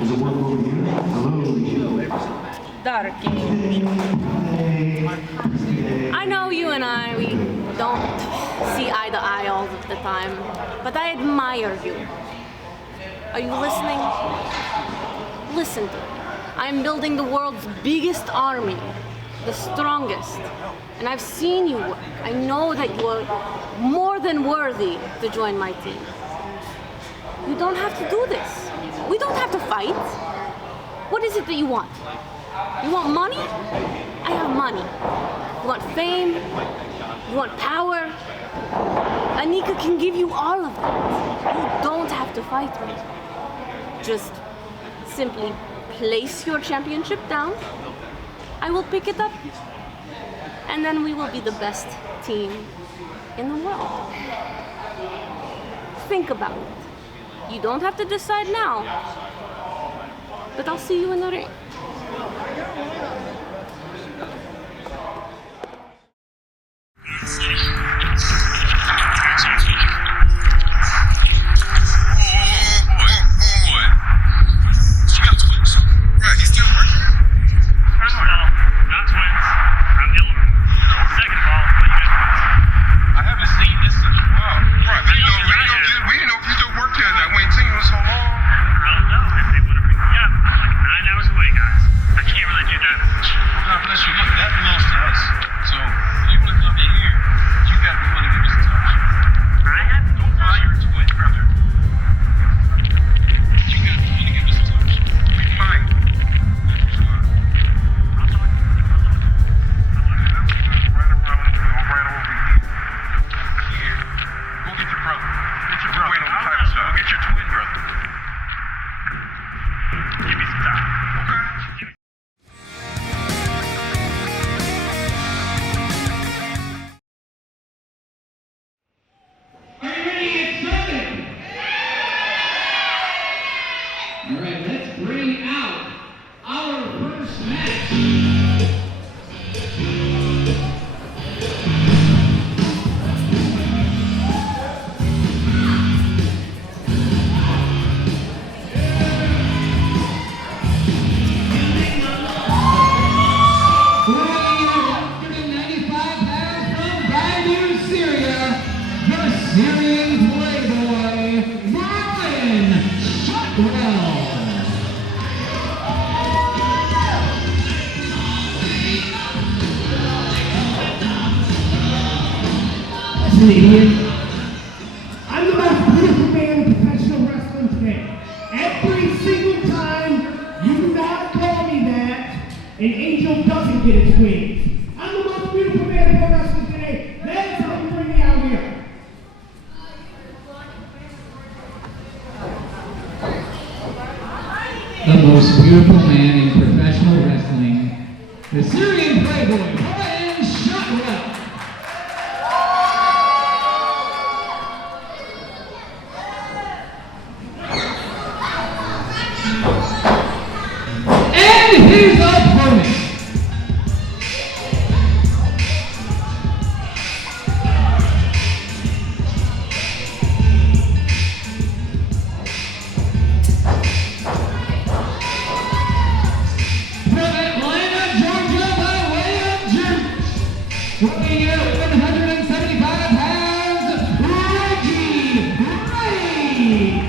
Does it work over here? Hello. Dropkick. I know you and we don't see eye to eye all of the time, but I admire you. Are you listening? Listen to me. I'm building the world's biggest army, the strongest, and I've seen you work. I know that you are more than worthy to join my team. You don't have to do this. We don't have to fight. What is it that you want? You want money? I have money. You want fame? You want power? Anika can give you all of that. You don't have to fight me. Just simply place your championship down. I will pick it up. And then we will be the best team in the world. Think about it. You don't have to decide now, but I'll see you in the ring. All right, let's bring out our first match. Syrian Playboy, Brian Shotwell. Listen, idiot. I'm the most beautiful man in professional wrestling today. Every single time you do not call me that, an angel doesn't get its wings. I'm the most beautiful man in pro wrestling today. That's how you bring me out here. The most beautiful man in professional wrestling, the Syrian Playboy, Brian Shotwell. And his opponent. Weighing in at 175 pounds, Reggie Rage.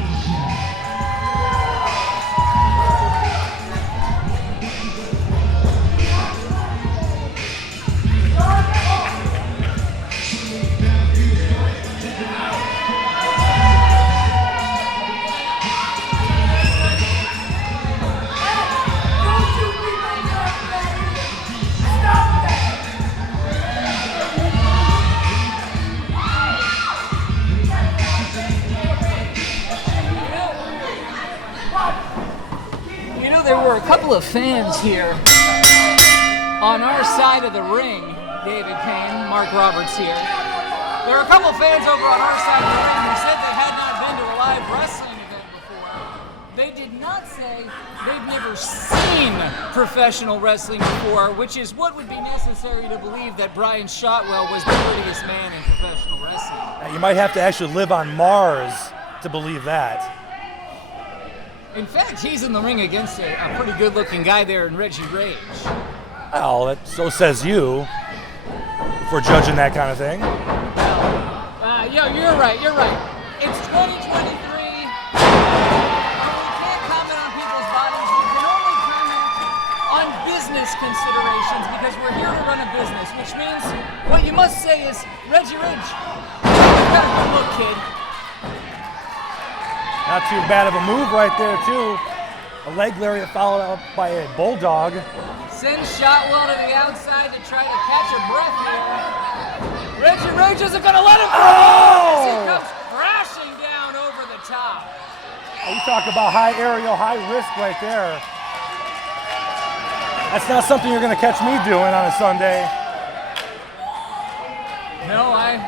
There were a couple of fans here on our side of the ring. David Payne, Mark Roberts here. There were a couple of fans over on our side of the ring who said they had not been to a live wrestling event before. They did not say they've never seen professional wrestling before, which is what would be necessary to believe that Brian Shotwell was the prettiest man in professional wrestling. You might have to actually live on Mars to believe that. In fact, he's in the ring against a pretty good-looking guy there in Reggie Rage. Well, so says you. If we're judging that kind of thing. Yeah, you're right. It's 2023. We can't comment on people's bodies. We can only comment on business considerations because we're here to run a business, which means what you must say is, Reggie Rage, you've got a good look, kid. Not too bad of a move right there, too. A leg lariat followed up by a bulldog. Sends Shotwell to the outside to try to catch a breath here. Reggie Rage isn't going to let him go as he comes crashing down over the top. You talk about high aerial, high risk right there. That's not something you're going to catch me doing on a Sunday. No, I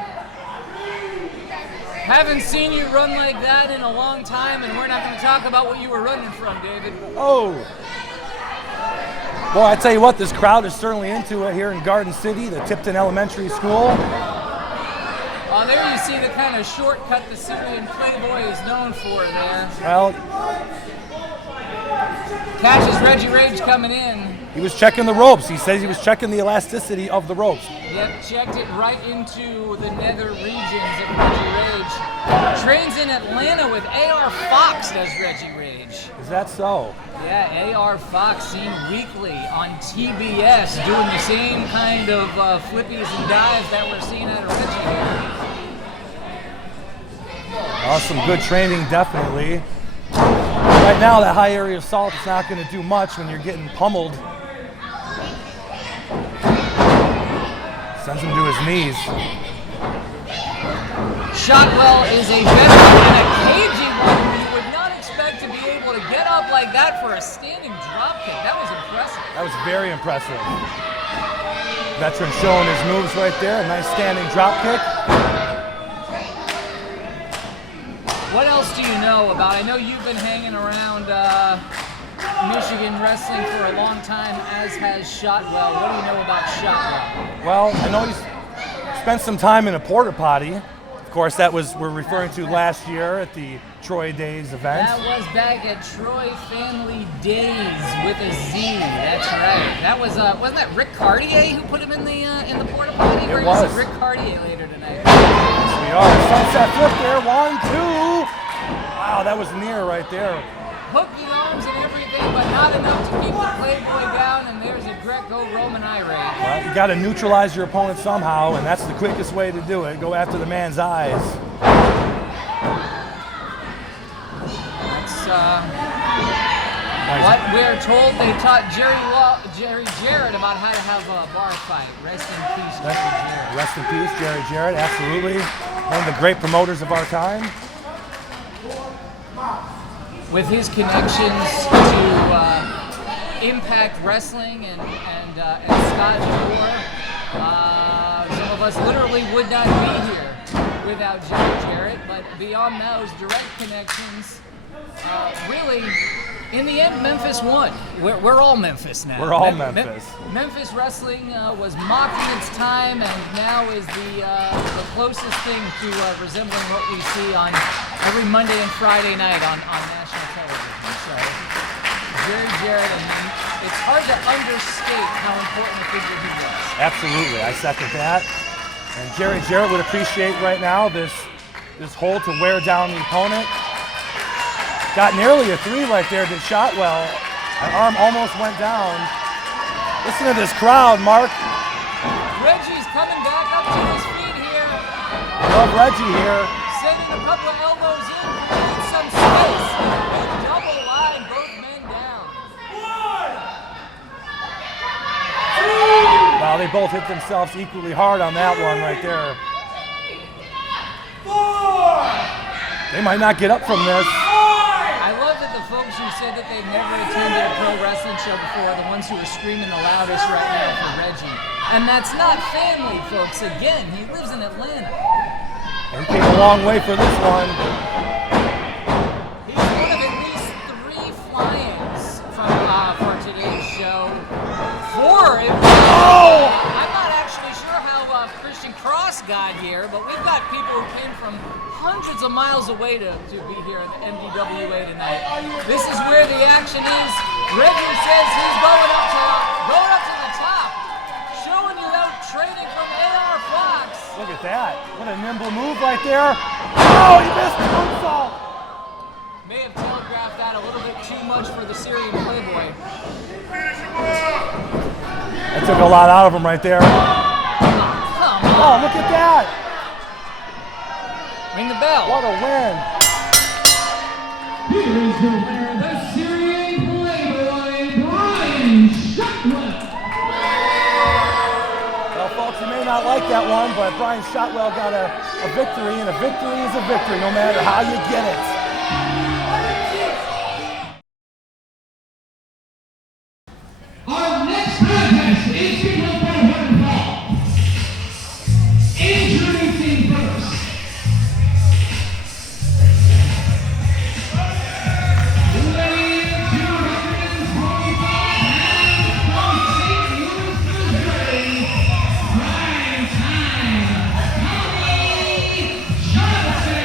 haven't seen you run like that in a long time, and we're not going to talk about what you were running from, David. Oh. Well, I tell you what, this crowd is certainly into it here in Garden City, the Tipton Elementary School. Oh, there you see the kind of shortcut the Syrian Playboy is known for there. Well, catches Reggie Rage coming in. he was checking the ropes. He says he was checking the elasticity of the ropes. Yep, checked it right into the nether regions of Reggie Rage. Trains in Atlanta with A.R. Fox does Reggie Rage. Is that so? Yeah, A.R. Fox seen weekly on TBS doing the same kind of flippies and dives that we're seeing out of Reggie here. Some good training, definitely. Right now, that high area assault is not going to do much when you're getting pummeled. Sends him to his knees. Shotwell is a veteran and a cagey one. You would not expect to be able to get up like that for a standing dropkick. That was impressive. That was very impressive. Veteran showing his moves right there. A nice standing dropkick. What else do you know about? I know you've been hanging around Michigan wrestling for a long time, as has Shotwell. What do you know about Shotwell? Well, I know he's spent some time in a porta potty. Of course, that was we're referring to last year at the Troy Days event. That was back at Troy Family Days with a Z. That's right. That was wasn't that Rick Cartier who put him in the porta potty? It was. Rick Cartier later tonight. Yes, we are. Sunset flip there. 1, 2. Wow, that was near right there. Hooked the arms and everything, but not enough to keep the Playboy down, and there's a Greco-Roman eye raid. Well, you got to neutralize your opponent somehow, and that's the quickest way to do it. Go after the man's eyes. That's what we're told they taught Jerry Jarrett about how to have a bar fight. Rest in peace, Jerry Jarrett. Rest in peace, Jerry Jarrett. Absolutely. One of the great promoters of our time. With his connections to Impact Wrestling and Scott Moore, some of us literally would not be here without Jerry Jarrett. But beyond those direct connections, really, in the end, Memphis won. We're all Memphis now. We're all Memphis. Memphis wrestling was mocking its time, and now is the closest thing to resembling what we see on every Monday and Friday night on national television. So, Jerry Jarrett, and it's hard to understate how important a figure he was. Absolutely, I second that. And Jerry Jarrett would appreciate right now this hold to wear down the opponent. Got nearly a 3 right there, did Shotwell. That arm almost went down. Listen to this crowd, Mark. Reggie's coming back up to his feet here. I love Reggie here. Sending a couple of elbows in, creating some space. A double line, both men down. 1, 2. Wow, they both hit themselves equally hard on that one right there. 4. They might not get up from this. I love that the folks who said that they've never attended a pro wrestling show before are the ones who are screaming the loudest right now for Reggie. And that's not family, folks. Again, he lives in Atlanta. He came a long way for this one. He's one of at least 3 fly-ins for today's show. 4 if I'm not actually sure how Christian Cross guy here, but we've got people who came from hundreds of miles away to be here at the MDWA tonight. This is where the action is. Reggie says he's going up to the top, showing you out trading from AR Fox. Look at that. What a nimble move right there. Oh, he missed the moonsault. May have telegraphed that a little bit too much for the Syrian Playboy. That took a lot out of him right there. Oh, look at that. Ring the bell. What a win. Here is the winner, the Syrian Playboy, Brian Shotwell. Well, folks, you may not like that one, but Brian Shotwell got a victory, and a victory is a victory, no matter how you get it. Our next contest is scheduled for one fall. Introducing first. Weighing 225 pounds from St. Louis, Missouri, prime time, Tommy Johnson.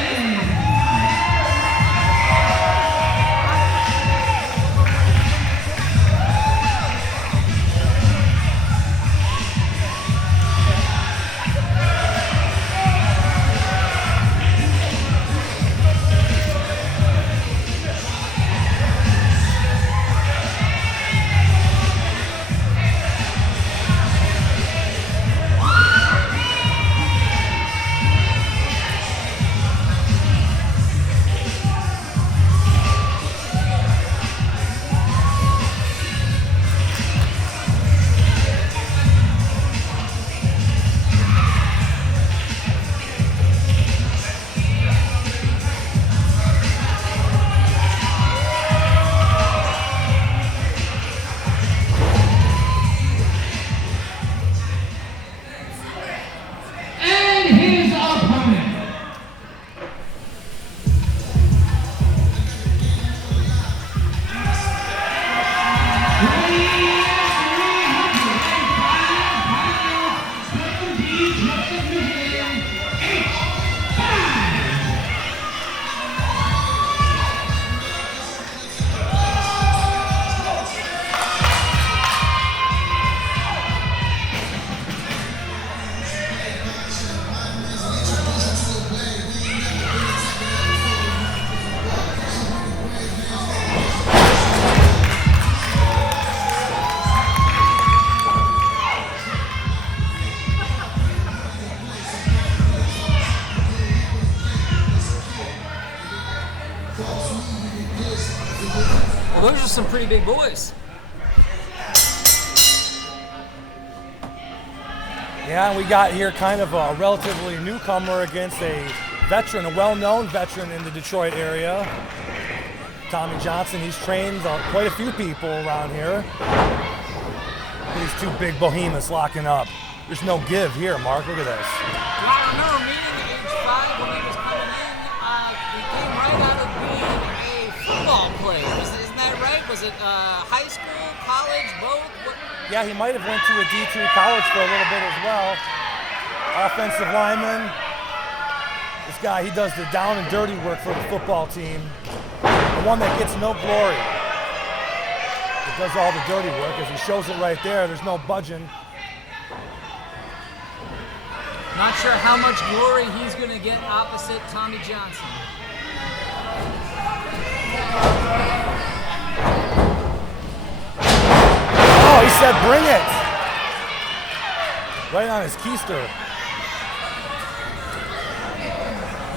And his opponent. Weighing 305 pounds from Detroit, Michigan, H5. Well, those are some pretty big boys. Yeah, and we got here kind of a relatively newcomer against a veteran, a well-known veteran in the Detroit area. Tommy Johnson, he's trained quite a few people around here. These two big behemoths locking up. There's no give here, Mark. Look at this. Yeah, I remember meeting at age 5 when he was coming in. He came right out of being a football player. Isn't that right? Was it high school, college, both? Yeah, he might have went to a D2 college for a little bit as well. Offensive lineman. This guy, he does the down and dirty work for the football team. The one that gets no glory. It does all the dirty work. As he shows it right there, there's no budging. Not sure how much glory he's going to get opposite Tommy Johnson. Oh, he said bring it. Right on his keister.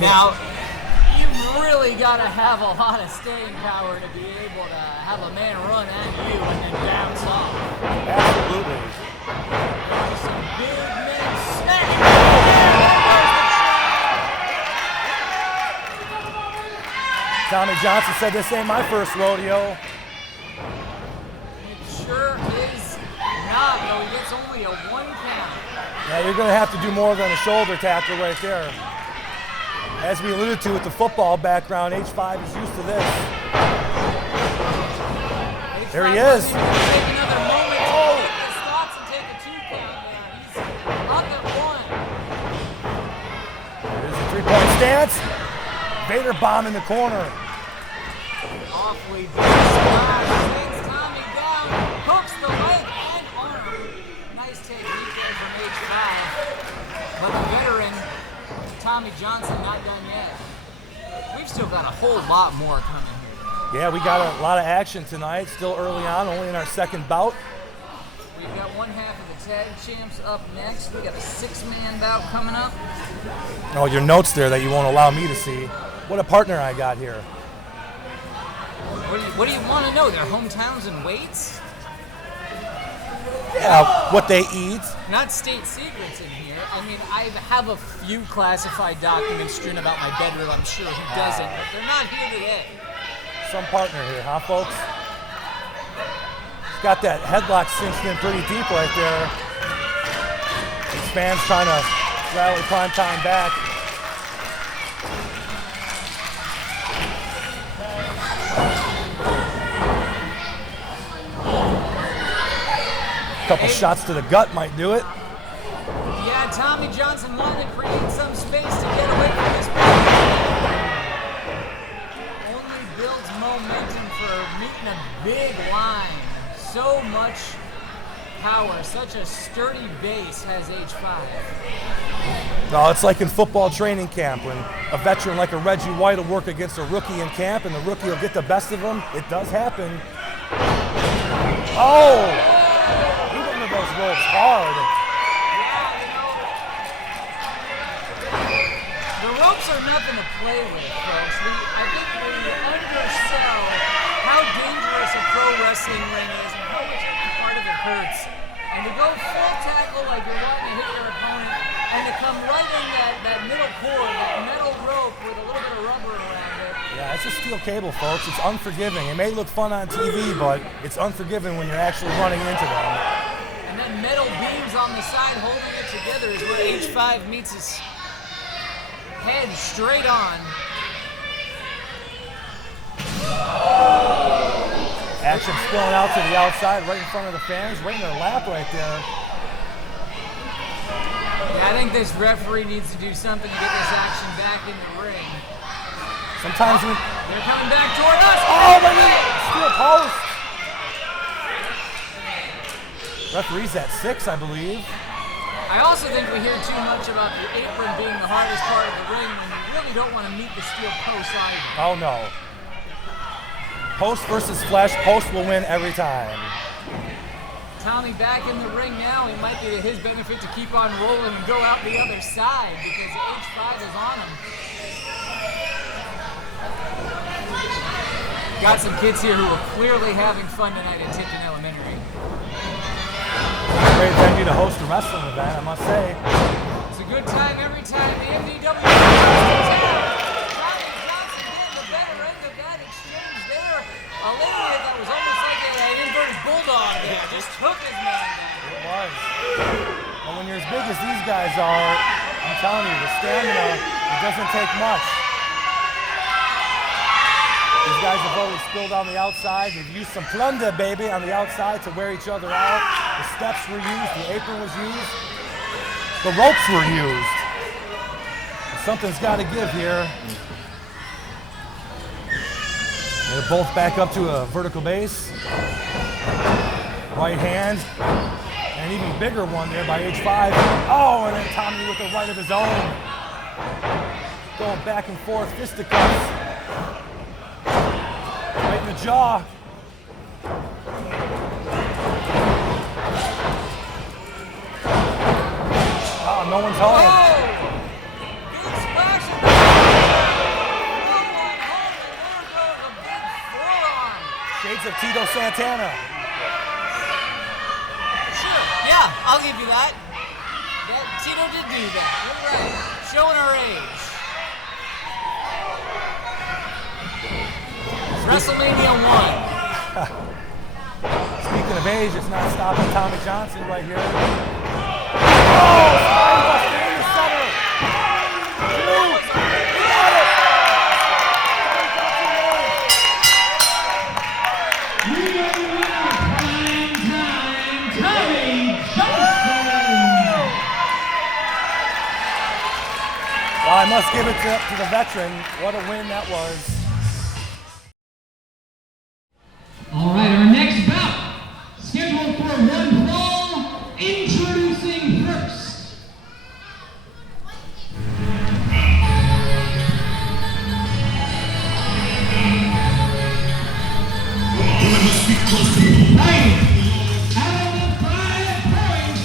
Now, you've really got to have a lot of staying power to be able to have a man run at you and then bounce off. Absolutely. Some big men snapping. Tommy Johnson said this ain't my first rodeo. It sure is not, though. He gets only a 1 count. Yeah, you're going to have to do more than a shoulder tackle right there. As we alluded to with the football background, H5 is used to this. There he is. Take another moment to get his thoughts and take a 2 count. He's up at 1. stance. Vader bomb in the corner. Awfully big splash. Sends Tommy down. Hooks the leg and arm. Nice technique there from H5. But the veteran, Tommy Johnson, not done yet. We've still got a whole lot more coming here. Yeah, we got a lot of action tonight. Still early on, only in our second bout. We've got one half of the tag champs up next. We got a 6-man bout coming up. Oh, your notes there that you won't allow me to see. What a partner I got here. What do you want to know? Their hometowns and weights? Yeah, what they eat. Not state secrets in here. I mean, I have a few classified documents strewn about my bedroom. I'm sure who doesn't, but they're not here today. Some partner here, huh, folks? He's got that headlock cinched in pretty deep right there. These fans trying to rally Primetime back. Couple shots to the gut might do it. Yeah, Tommy Johnson wanted to create some space to get away from this play. Only builds momentum for meeting a big line. So much power, such a sturdy base has H5. No, it's like in football training camp when a veteran like a Reggie White will work against a rookie in camp and the rookie will get the best of him. It does happen. Oh! Those ropes hard. The ropes are nothing to play with, folks. I think we undersell how dangerous a pro wrestling ring is and how much every part of it hurts. And to go full tackle like you're wanting to hit your opponent and to come right in that middle cord, that metal rope with a little bit of rubber around it. Yeah, it's a steel cable, folks. It's unforgiving. It may look fun on TV, but it's unforgiving when you're actually running into them. And then metal beams on the side holding it together is where H5 meets his head straight on. Action spilling out to the outside, right in front of the fans, right in their lap right there. Yeah, I think this referee needs to do something to get this action back in the ring. Sometimes when... They're coming back toward us! Oh, my God! Steel post! Referee's at 6, I believe. I also think we hear too much about the apron being the hardest part of the ring when you really don't want to meet the steel post either. Oh, no. Post versus flesh. Post will win every time. Tommy back in the ring now. It might be to his benefit to keep on rolling and go out the other side because H5 is on him. Got some kids here who are clearly having fun tonight at Tipton Elementary. Great venue to host a wrestling event, I must say. It's a good time every time the MDW comes to town. Tommy Johnson getting the better end of that exchange there. A lady that was almost like an inverted bulldog there just took his man down. It was. And when you're as big as these guys are, I'm telling you, the stamina, it doesn't take much. These guys have always spilled on the outside. They've used some plunder, baby, on the outside to wear each other out. The steps were used. The apron was used. The ropes were used. Something's got to give here. They're both back up to a vertical base. Right hand. And an even bigger one there by H5. Oh, and then Tommy with the right of his own. Going back and forth, fisticuffs. Right in the jaw. Oh, no one's home. Big splash in the big forearm. Shades of Tito Santana. Sure, yeah, I'll give you that. Tito did do that. You're right. Showing our age. WrestleMania 1. Speaking of age, it's not stopping Tommy Johnson right here. Oh, spinebuster in the center. Drew, he got it. Wow, I must give it to the veteran. What a win that was. All right, our next bout, scheduled for one fall, introducing first. Fighting out of the 5 points,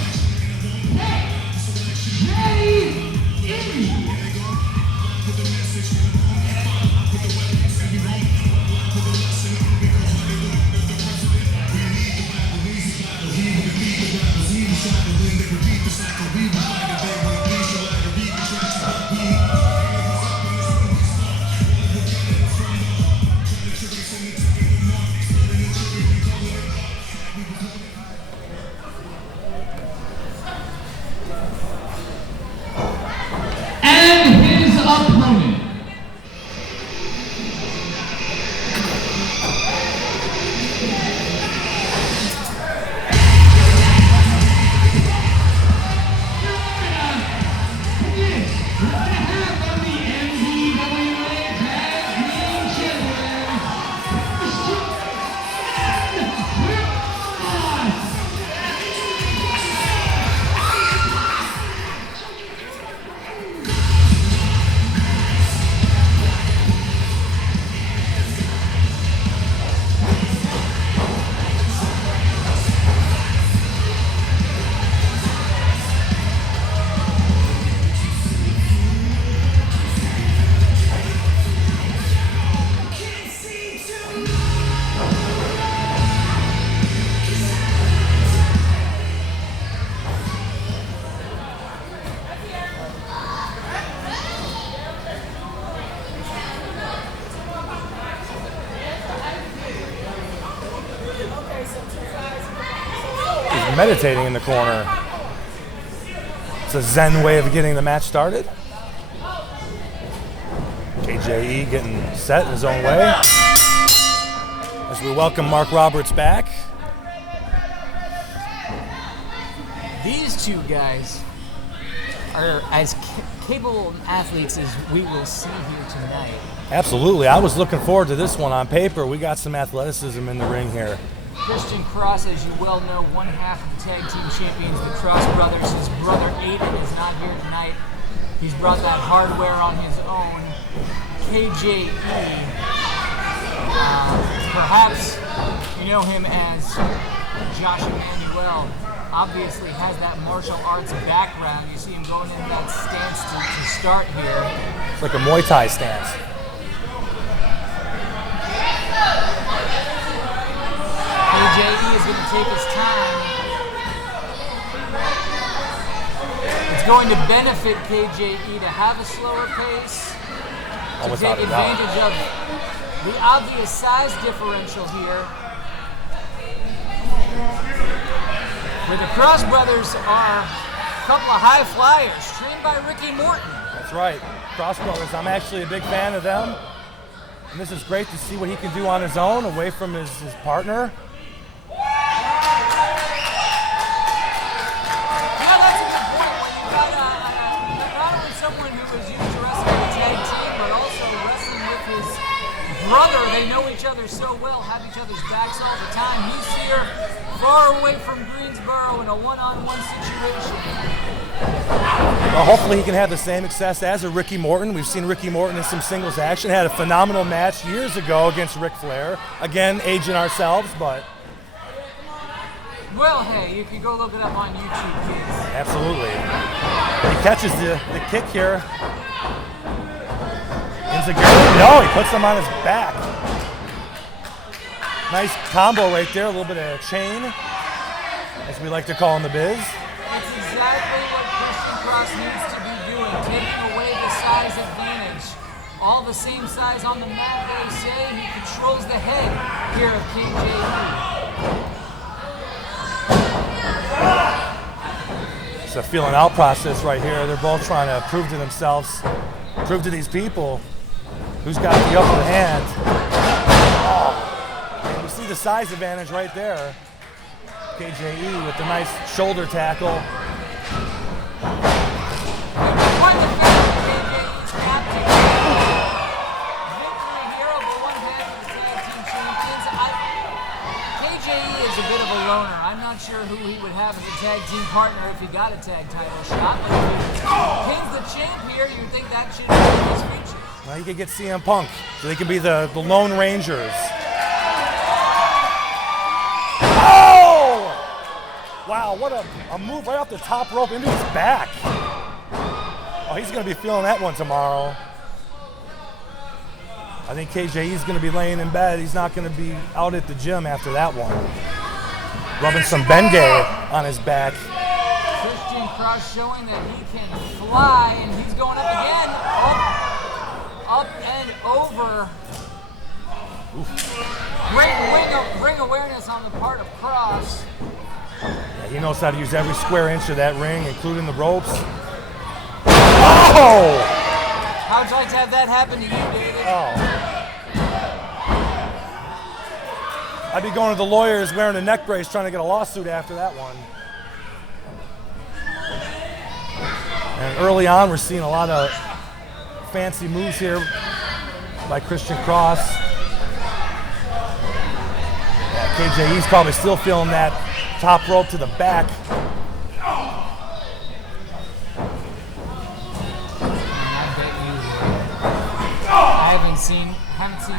and his opponent. Meditating in the corner. It's a Zen way of getting the match started. KJE getting set in his own way. As we welcome Mark Roberts back. These two guys are as capable athletes as we will see here tonight. Absolutely. I was looking forward to this one. On paper, we got some athleticism in the ring here. Christian Cross, as you well know, one half of the tag team champions, the Cross brothers. His brother Aiden is not here tonight. He's brought that hardware on his own. KJE, perhaps you know him as Josh Emanuel, obviously has that martial arts background. You see him going into that stance to start here. It's like a Muay Thai stance. KJE is going to take his time. It's going to benefit KJE to have a slower pace, to take advantage of the obvious size differential here. Where the Cross brothers are a couple of high flyers, trained by Ricky Morton. That's right. Cross brothers, I'm actually a big fan of them. And this is great to see what he can do on his own, away from his partner. Someone who is used to wrestling in a tag team, but also wrestling with his brother. They know each other so well, have each other's backs all the time. He's here far away from Greensboro in a one-on-one situation. Well, hopefully he can have the same success as a Ricky Morton. We've seen Ricky Morton in some singles action. Had a phenomenal match years ago against Ric Flair. Again, aging ourselves, but... Well, hey, you can go look it up on YouTube, kids. Absolutely. He catches the kick here. No, he puts him on his back. Nice combo right there, a little bit of a chain, as we like to call in the biz. That's exactly what Christian Cross needs to be doing, taking away the size advantage. All the same size on the mat, they say. He controls the head here of KJE. It's a feeling out process right here. They're both trying to prove to themselves, prove to these people who's got the upper hand. Oh. You see the size advantage right there. KJE with the nice shoulder tackle. tag team partner if he got a tag title shot. But if he pins the champ here, you'd think that should be his feature. Well, you could get CM Punk, so they can be the Lone Rangers. Oh! Wow, what a move right off the top rope into his back. Oh, he's going to be feeling that one tomorrow. I think KJE's going to be laying in bed. He's not going to be out at the gym after that one. Rubbing some Bengay on his back. Christian Cross showing that he can fly, and he's going up again. Up and over. Great ring awareness on the part of Cross. Yeah, he knows how to use every square inch of that ring, including the ropes. Oh! How'd you like to have that happen to you, David? Oh. I'd be going to the lawyers wearing a neck brace trying to get a lawsuit after that one. And early on, we're seeing a lot of fancy moves here by Christian Cross. Yeah, KJE's probably still feeling that top rope to the back. I haven't seen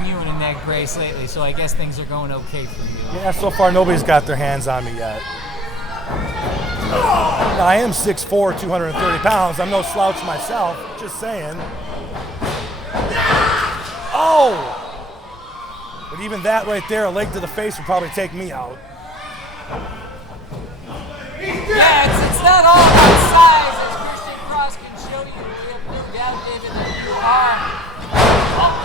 you in a neck brace lately, so I guess things are going okay for you. Yeah, so far nobody's got their hands on me yet. Now, I am 6'4", 230 pounds. I'm no slouch myself, just saying. Oh! But even that right there, a leg to the face would probably take me out. Yeah, it's not all about size, as Christian Cross can show you. We have no doubt, David, that you are.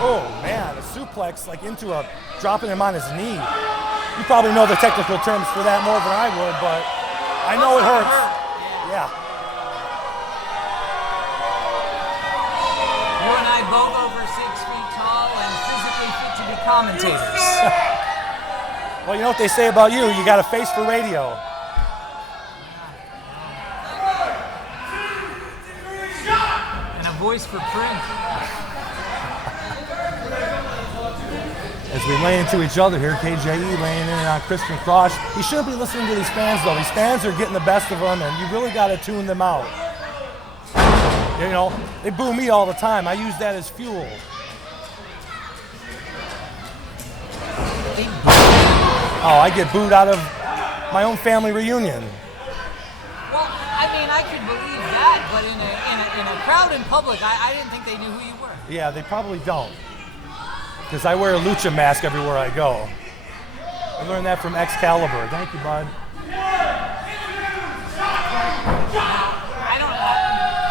Oh man, a suplex like into a, dropping him on his knee. You probably know the technical terms for that more than I would, but I know it hurts. Yeah. You and I both over 6 feet tall and physically fit to be commentators. Well, you know what they say about you, you got a face for radio. And a voice for print. As we lay into each other here, KJE laying in on Christian Cross. He shouldn't be listening to these fans, though. These fans are getting the best of him, and you really got to tune them out. You know, they boo me all the time. I use that as fuel. Oh, I get booed out of my own family reunion. Well, I mean, I could believe that, but in a crowd in public, I didn't think they knew who you were. Yeah, they probably don't. Because I wear a lucha mask everywhere I go. I learned that from Excalibur. Thank you, bud. I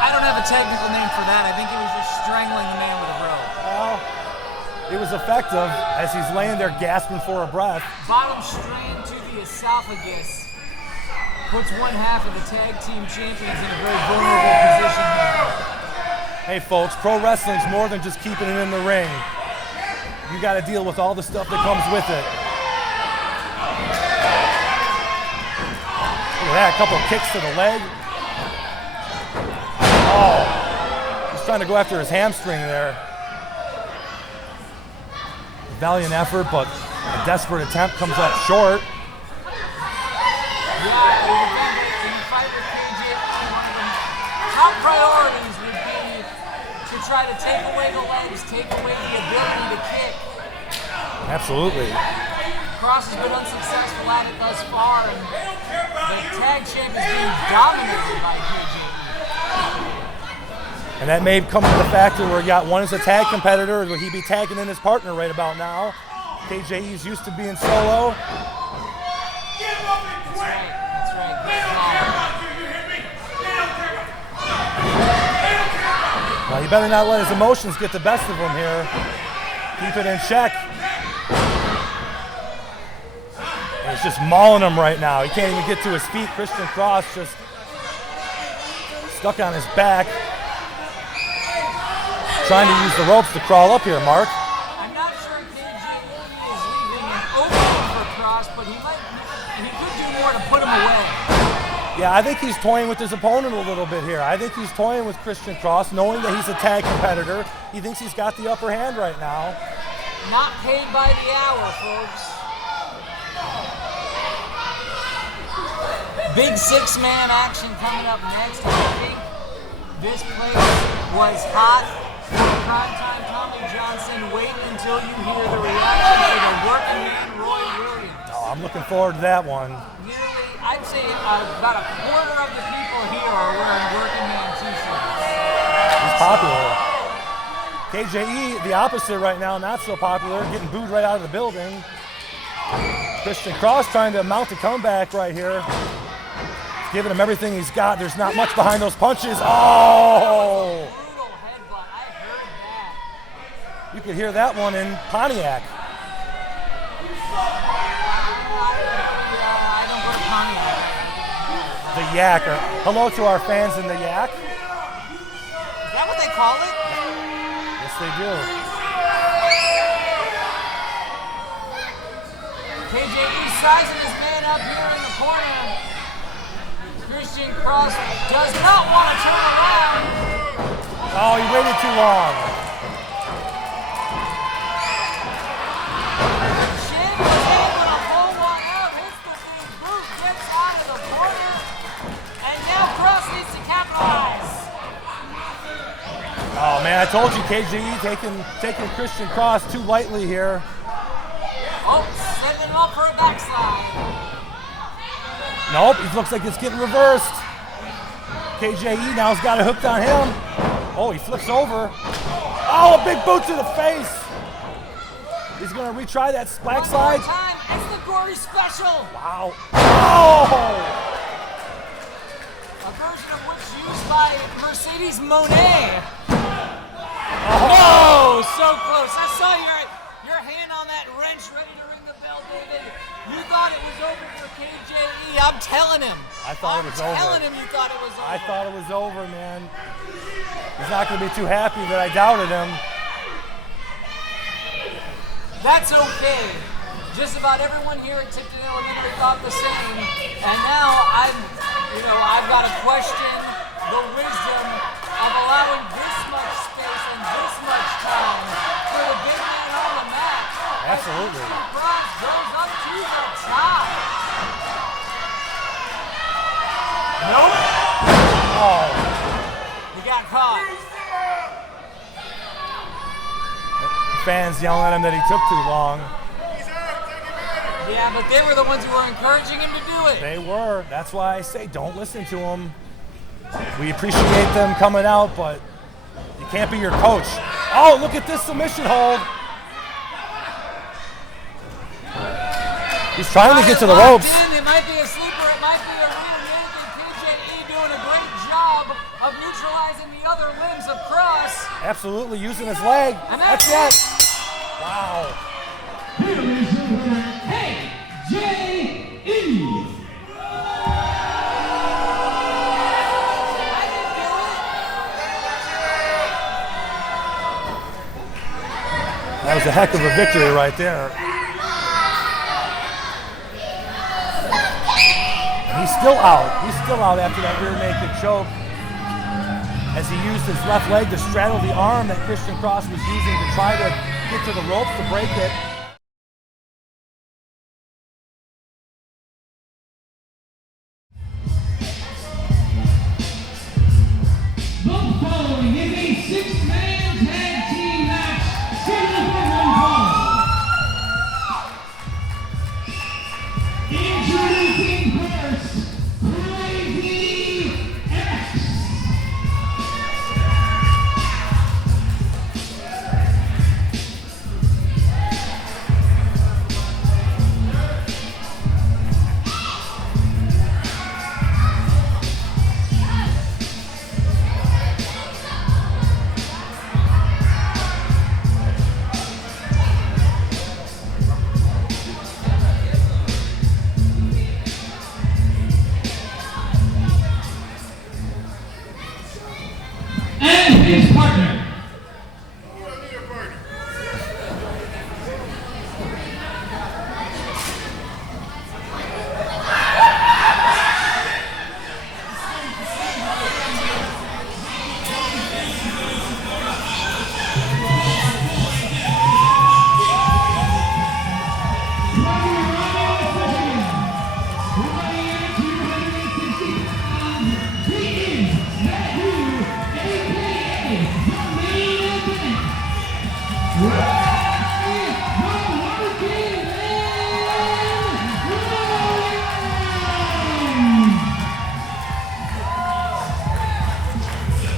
don't have a technical name for that. I think he was just strangling the man with a rope. Well, it was effective as he's laying there gasping for a breath. Bottom strand to the esophagus puts one half of the tag team champions in a very vulnerable position here. Hey, folks, pro wrestling's more than just keeping it in the ring. You got to deal with all the stuff that comes with it. Look at that, a couple of kicks to the leg. Oh, he's trying to go after his hamstring there. A valiant effort, but a desperate attempt comes up short. Yeah, in the fight with KJ, one of the top priorities would be to try to take away the legs, take away the ability to kick. Absolutely. Cross has been unsuccessful at it thus far, and the tag champ is being dominated by KJ. And that may come to the factor where you got one as a tag competitor, where he'd be tagging in his partner right about now. KJE's used to being solo. That's right. Well, he better not let his emotions get the best of him here. Keep it in check. And he's just mauling him right now. He can't even get to his feet. Christian Cross just stuck on his back. Trying to use the ropes to crawl up here, Mark. I'm not sure KJ is leaving an opening for Cross, but he could do more to put him away. Yeah, I think he's toying with his opponent a little bit here. I think he's toying with Christian Cross, knowing that he's a tag competitor. He thinks he's got the upper hand right now. Not paid by the hour, folks. Big six-man action coming up next. I think this place was hot. Primetime Tommy Johnson. Wait until you hear the reaction to the working man Roy Williams. Oh, I'm looking forward to that one. Nearly, I'd say about a quarter of the people here are wearing working man t-shirts. He's popular. KJE, the opposite right now, not so popular, getting booed right out of the building. Christian Cross trying to mount a comeback right here. Giving him everything he's got. There's not much behind those punches. Oh! Brutal headbutt. I heard that. You could hear that one in Pontiac. I don't go to Pontiac. The Yak. Hello to our fans in the Yak. Is that what they call it? Yes, they do. KJE sizing his man up here in the corner. Christian Cross does not want to turn around. Oh, he waited too long. Shin was able to pull one out, hits the big boot, gets out of the corner, and now Cross needs to capitalize. Oh man, I told you KJE taking Christian Cross too lightly here. Oh, setting it up for a backslide. Nope, it looks like it's getting reversed. KJE now's got it hooked on him. Oh, he flips over. Oh, a big boot to the face. He's gonna retry that backslide. One more time, it's the Gory Special. Wow. Oh! A version of which used by Mercedes Monet. Oh! Oh, so close. I saw your hand on that wrench ready to ring the bell, David. You thought it was over for KJE. I'm telling him. I thought it was over. I'm telling him you thought it was over. I thought it was over, man. He's not going to be too happy that I doubted him. That's okay. Just about everyone here at Tipton Elementary thought the same. And now I've got to question the wisdom of allowing this much space and this much time for the big man on the mat. Absolutely. Cross goes up to the top. Nope. Oh. He got caught. Fans yelling at him that he took too long. Yeah, but they were the ones who were encouraging him to do it. They were. That's why I say don't listen to them. We appreciate them coming out, but you can't be your coach. Oh, look at this submission hold. He's trying to get to the ropes. It might be a sleeper, it might be a rear naked. KJE doing a great job of neutralizing the other limbs of Cross. Absolutely using his leg. And That's that's it. Wow. Here is your winner, KJE. That was a heck of a victory right there. And he's still out. He's still out after that rear naked choke as he used his left leg to straddle the arm that Christian Cross was using to try to get to the ropes to break it. The following is a six-man tag team match scheduled for one fall. Introducing first, Crazy X. And his partner.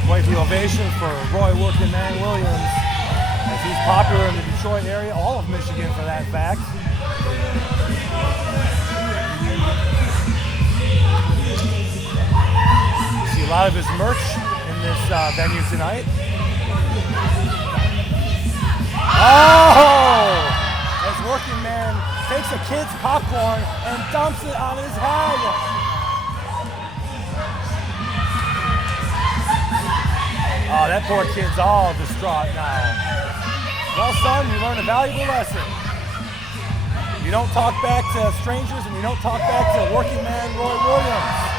Quite the ovation for Roy Working Man Williams, as he's popular in the Detroit area, all of Michigan for that fact. You see a lot of his merch in this venue tonight. Oh! As Working Man takes a kid's popcorn and dumps it on his head. Oh, that poor kid's all distraught now. Well, son, you learned a valuable lesson. You don't talk back to strangers, and you don't talk back to Working Man Roy Williams.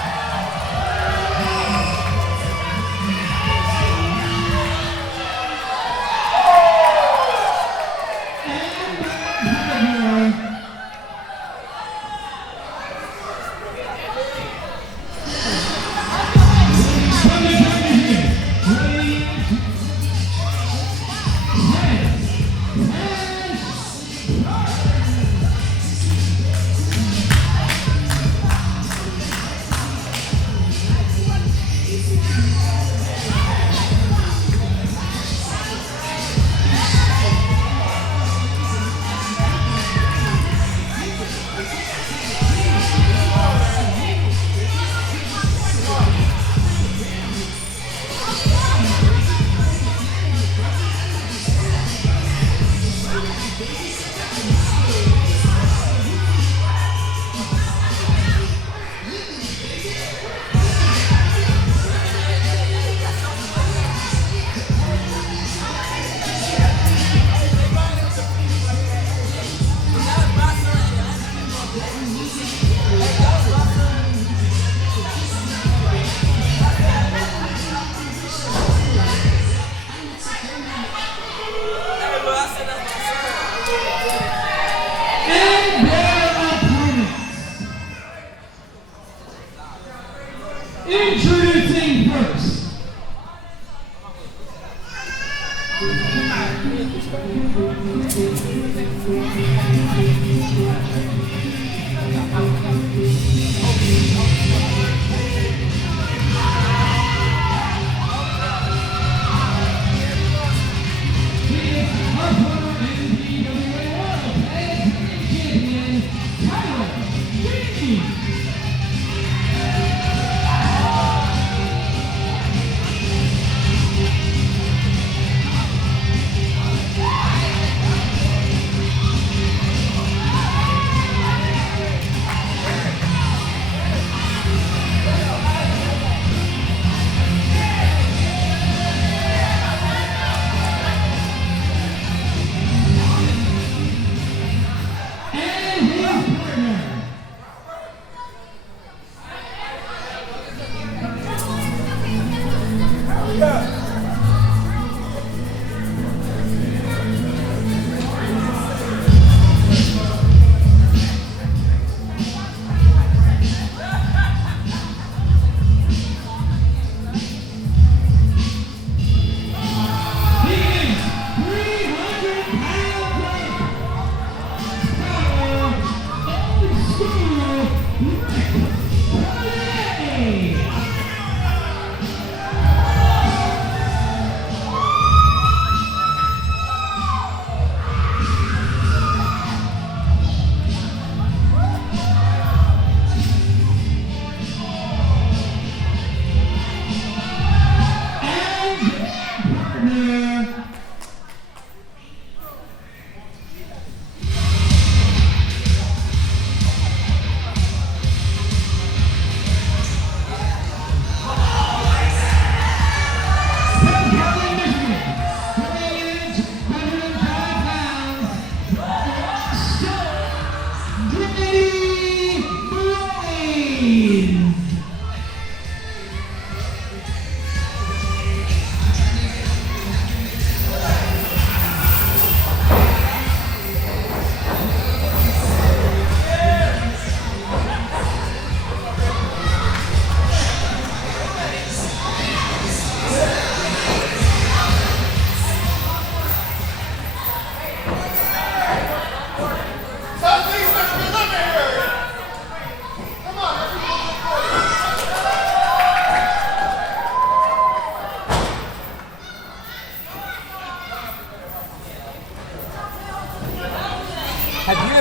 Introducing first.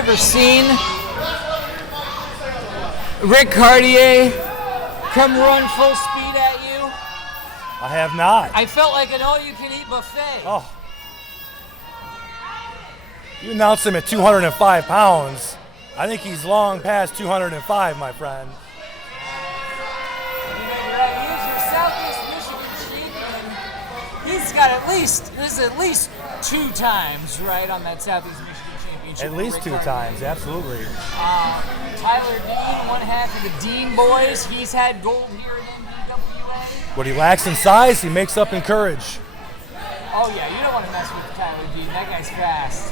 ever seen Rick Cartier come run full speed at you? I have not. I felt like an all-you-can-eat buffet. Oh. You announced him at 205 pounds. I think he's long past 205, my friend. He's your Southeast Michigan champion. He's got this is at least 2 times, right, on that Southeast Michigan championship. At least 2 times, absolutely. Tyler Dean, one half of the Dean boys. He's had gold here at NBWA. What he lacks in size, he makes up in courage. Oh yeah, you don't want to mess with Tyler Dean. That guy's fast.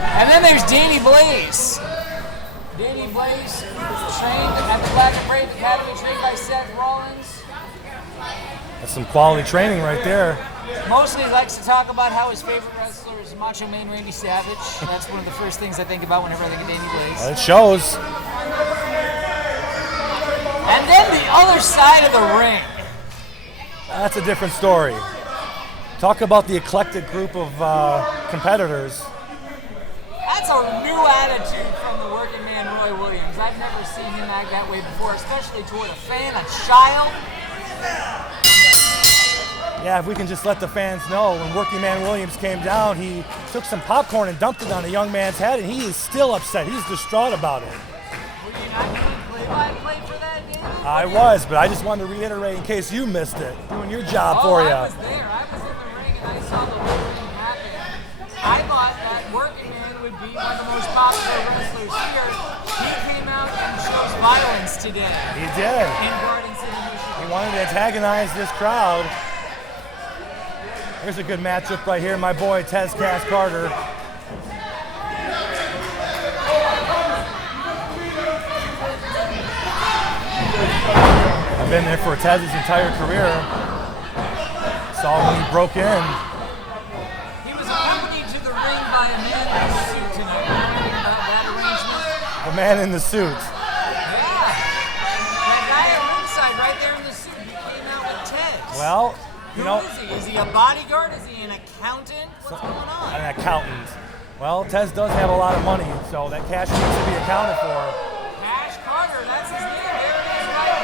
And then there's Danny Blaze. Danny Blaze was trained at the Black and Brave Academy, trained by Seth Rollins. That's some quality training right there. Mostly likes to talk about how his favorite wrestler is Macho Man Randy Savage. That's one of the first things I think about whenever I think of Danny Blaze. It shows. And then the other side of the ring. That's a different story. Talk about the eclectic group of competitors. That's a new attitude from the working man Roy Williams. I've never seen him act that way before, especially toward a fan, a child. Yeah, if we can just let the fans know, when Working Man Williams came down, he took some popcorn and dumped it on a young man's head, and he is still upset. He's distraught about it. Were you not doing play-by-play for that game? I was, but I just wanted to reiterate in case you missed it. Doing your job for you. I was there. I was in the ring, and I saw the whole thing happen. I thought that Working Man would be one of the most popular wrestlers here. He came out and shows violence today. He did. In Garden City, Michigan. He wanted to antagonize this crowd. Here's a good matchup right here. My boy, Tez Cass Carter. I've been there for Tez's entire career. Saw when he broke in. He was accompanied to the ring by a man in a suit tonight. You know anything about that arrangement? The man in the suit. Yeah. That guy at ringside right there in the suit, he came out with Tez. Well, you know. Who is he? Is he a bodyguard? Is he an accountant? What's going on? An accountant. Well, Tez does have a lot of money, so that cash needs to be accounted for. Cash Carter, that's his name.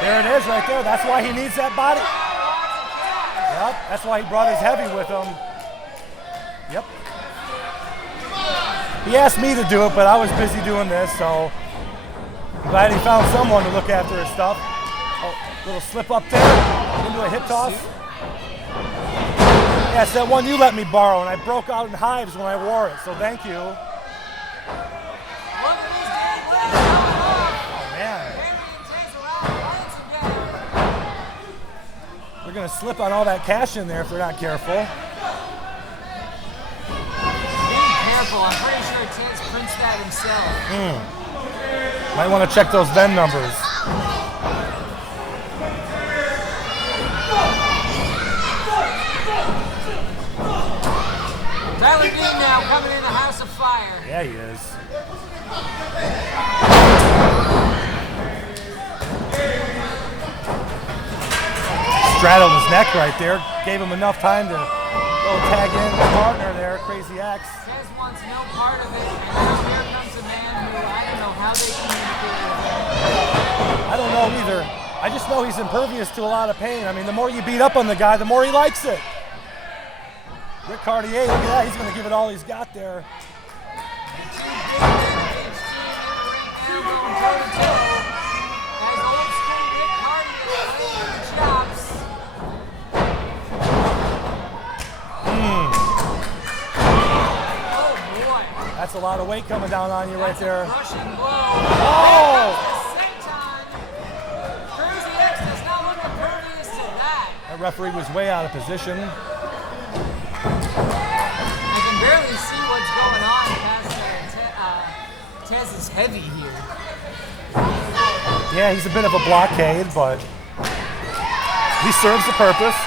There it is right There it is right there. That's why he needs that body. Yep, that's why he brought his heavy with him. Yep. He asked me to do it, but I was busy doing this, so I'm glad he found someone to look after his stuff. Oh, little slip up there into a hip toss. Yeah, it's that one you let me borrow, and I broke out in hives when I wore it, so thank you. Look at this damn leg going off. Oh, man. They're going to slip on all that cash in there if they're not careful. Be careful. I'm pretty sure Tez prints that himself. Might want to check those VEN numbers. Tyler Dean now coming in the House of Fire. Yeah, he is. Straddled his neck right there. Gave him enough time to go tag in his partner there, Crazy X. Tez wants no part of it, and now here comes a man who I don't know how they communicate with him. I don't know either. I just know he's impervious to a lot of pain. I mean, the more you beat up on the guy, the more he likes it. Rick Cartier, look at that. He's going to give it all he's got there. That's a lot of weight coming down on you right there. Oh! That referee was way out of position. I can barely see what's going on past Tez is heavy here. Yeah, he's a bit of a blockade, but he serves the purpose.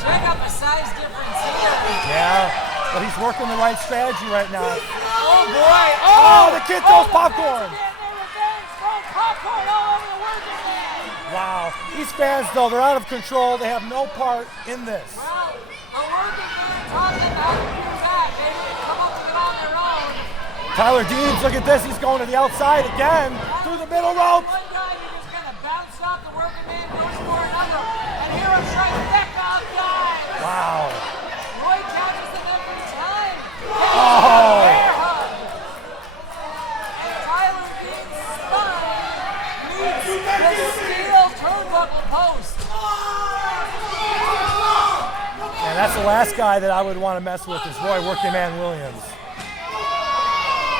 Check out the size difference here. Yeah, but he's working the right strategy right now. Oh boy! Oh, the kid throws popcorn. Popcorn all over the working man. Wow. These fans, though, they're out of control. They have no part in this. Well, the working man taught them how to do that. They didn't come up with it on their own. Tyler Deans, look at this. He's going to the outside again through the middle rope. One guy who just kind of bounced off the working man, goes for another. And here a trifecta of guys. Wow. Roy catches them every time. Oh. Bear hug. And Tyler Dean's spine meets the steel turnbuckle post. And that's the last guy that I would want to mess with is Roy Working Man Williams.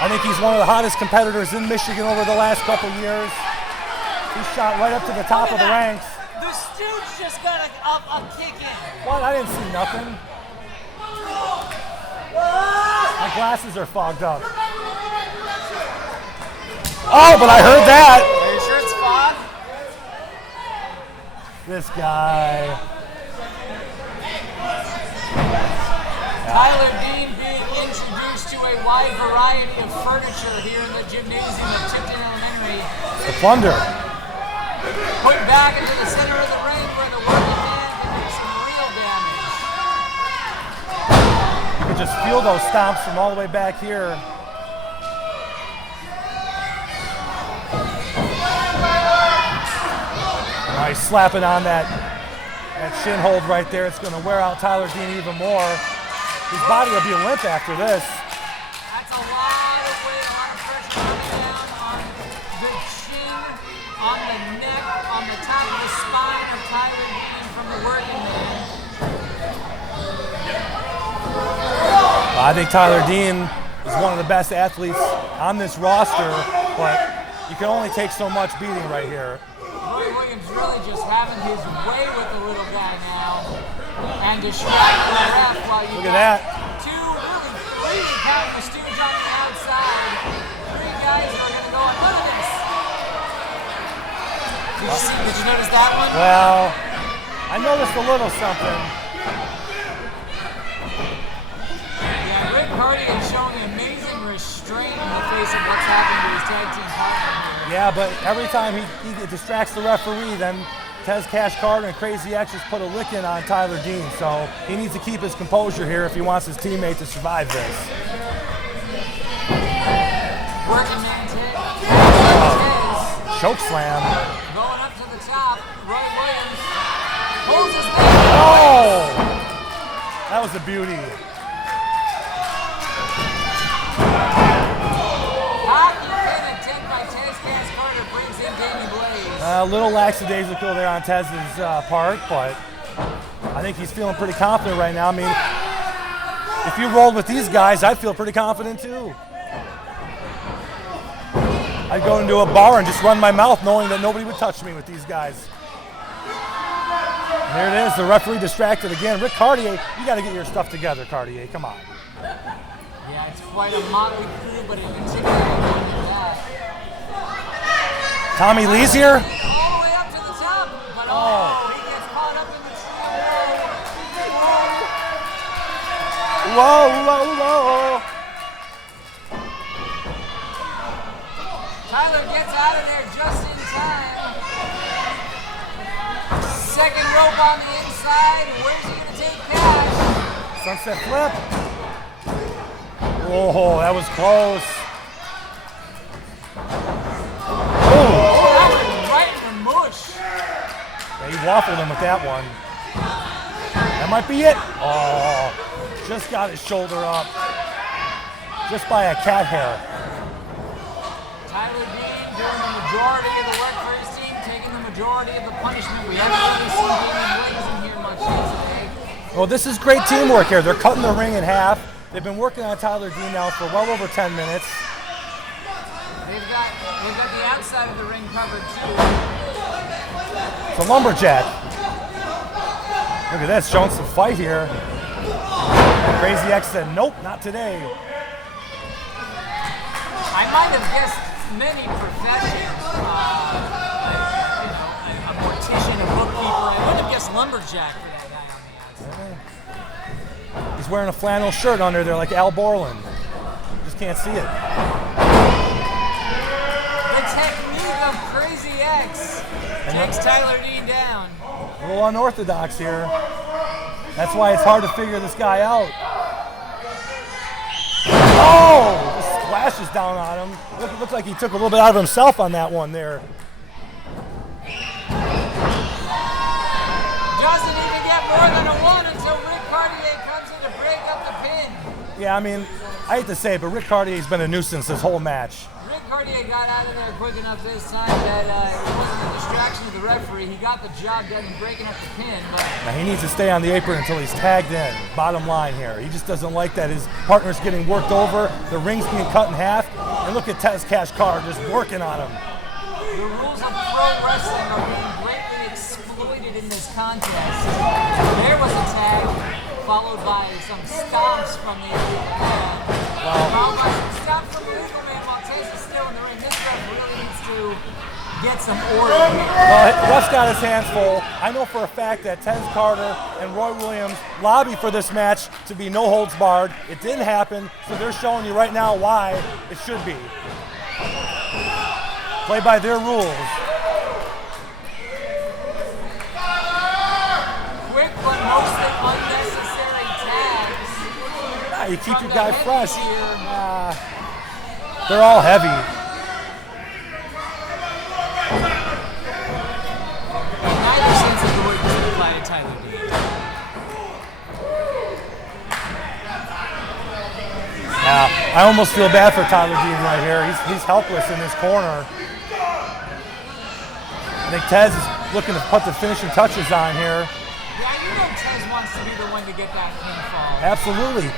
I think he's one of the hottest competitors in Michigan over the last couple years. He shot right up to the top of the ranks. The Stooge just got a kick in. What? I didn't see nothing. My glasses are fogged up. Oh, but I heard that. Are you sure it's fog? This guy. Tyler Dean being introduced to a wide variety of furniture here in the gymnasium of Tipton Elementary. The plunder. Put back into the center of the ring where the working man can do some real damage. You can just feel those stomps from all the way back here. Nice slapping on that shin hold right there. It's going to wear out Tyler Dean even more. His body will be limp after this. That's a lot of weight, a lot of pressure coming down on the chin, on the neck, on the top of the spine of Tyler Dean from the working man. I think Tyler Dean is one of the best athletes on this roster, but you can only take so much beating right here. Roy Williams really just having his way with the little guy now and distracting the ref while you Look at that. Two, really three, counting the Stooge on the outside. Three guys who are going to go on. Look at this. Did you notice that one? Well, I noticed a little something. Yeah, Rick Hardy is showing amazing restraint in the face of what's happened to his tag team partner here. Yeah, but every time he distracts the referee, then Tez Cash Carter and Crazy X just put a licking on Tyler Dean, so he needs to keep his composure here if he wants his teammate to survive this. Working man Tez. Choke slam. Going up to the top. Roy Williams holds his thing. Oh! That was a beauty. Hockey pin attempt by Tez Cash Carter brings in Davey Blaze. A little lackadaisical there on Tez's part, but I think he's feeling pretty confident right now. I mean, if you rolled with these guys, I'd feel pretty confident too. I'd go into a bar and just run my mouth knowing that nobody would touch me with these guys. And there it is, the referee distracted again. Rick Cartier, you got to get your stuff together, Cartier, come on. Yeah, it's quite a motley crew, but in particular, that. Tommy Lee's here? All the way up to the top, but he gets caught up in the tree. Whoa, whoa, whoa. Tyler gets out of there just in time. Second rope on the inside. Where's he going to take Cash? Sunset flip. Oh, that was close. That was right in the mush. Yeah, he waffled him with that one. That might be it. Oh, just got his shoulder up. Just by a cat hair. Tyler Dean doing the majority of the work for his team, taking the majority of the punishment. We haven't really seen Davey Blaze in here much today. Well, this is great teamwork here. They're cutting the ring in half. They've been working on Tyler Dean now for well over 10 minutes. They've got the outside of the ring covered too. It's a lumberjack. Look at this, showing some fight here. Crazy X said, nope, not today. I might have guessed many professions. A mortician, a bookkeeper. I wouldn't have guessed lumberjack for that guy on the outside. He's wearing a flannel shirt under there like Al Borland. Just can't see it. The technique of Crazy X takes Tyler Dean down. A little unorthodox here. That's why it's hard to figure this guy out. Oh! Just splashes down on him. Looked like he took a little bit out of himself on that one there. Doesn't even get more than a one until Rick Cartier comes in to break up the pin. Yeah, I mean, I hate to say it, but Rick Cartier's been a nuisance this whole match. Rick Cartier got out of there quick enough this time that it wasn't a distraction to the referee. He got the job done in breaking up the pin, but Now, he needs to stay on the apron until he's tagged in. Bottom line here. He just doesn't like that his partner's getting worked over, the ring's being cut in half, and look at Tez Cash Carter just working on him. the rules of pro wrestling are being greatly exploited in this contest. There was a tag, followed by some stomps from the followed by some stomps from the legal man while Tez is still in the ring. This ref really needs to get some order here. Well, Russ got his hands full. I know for a fact that Tez Carter and Roy Williams lobbied for this match to be no holds barred. It didn't happen, so they're showing you right now why it should be. Play by their rules. Quick but mostly unnecessary tags. You keep your guy fresh. They're all heavy. Neither sense of the word does apply to Tyler Dean. Yeah, I almost feel bad for Tyler Dean right here. He's helpless in this corner. I think Tez is looking to put the finishing touches on here. Yeah, you know Tez wants to be the one to get that pinfall. Absolutely.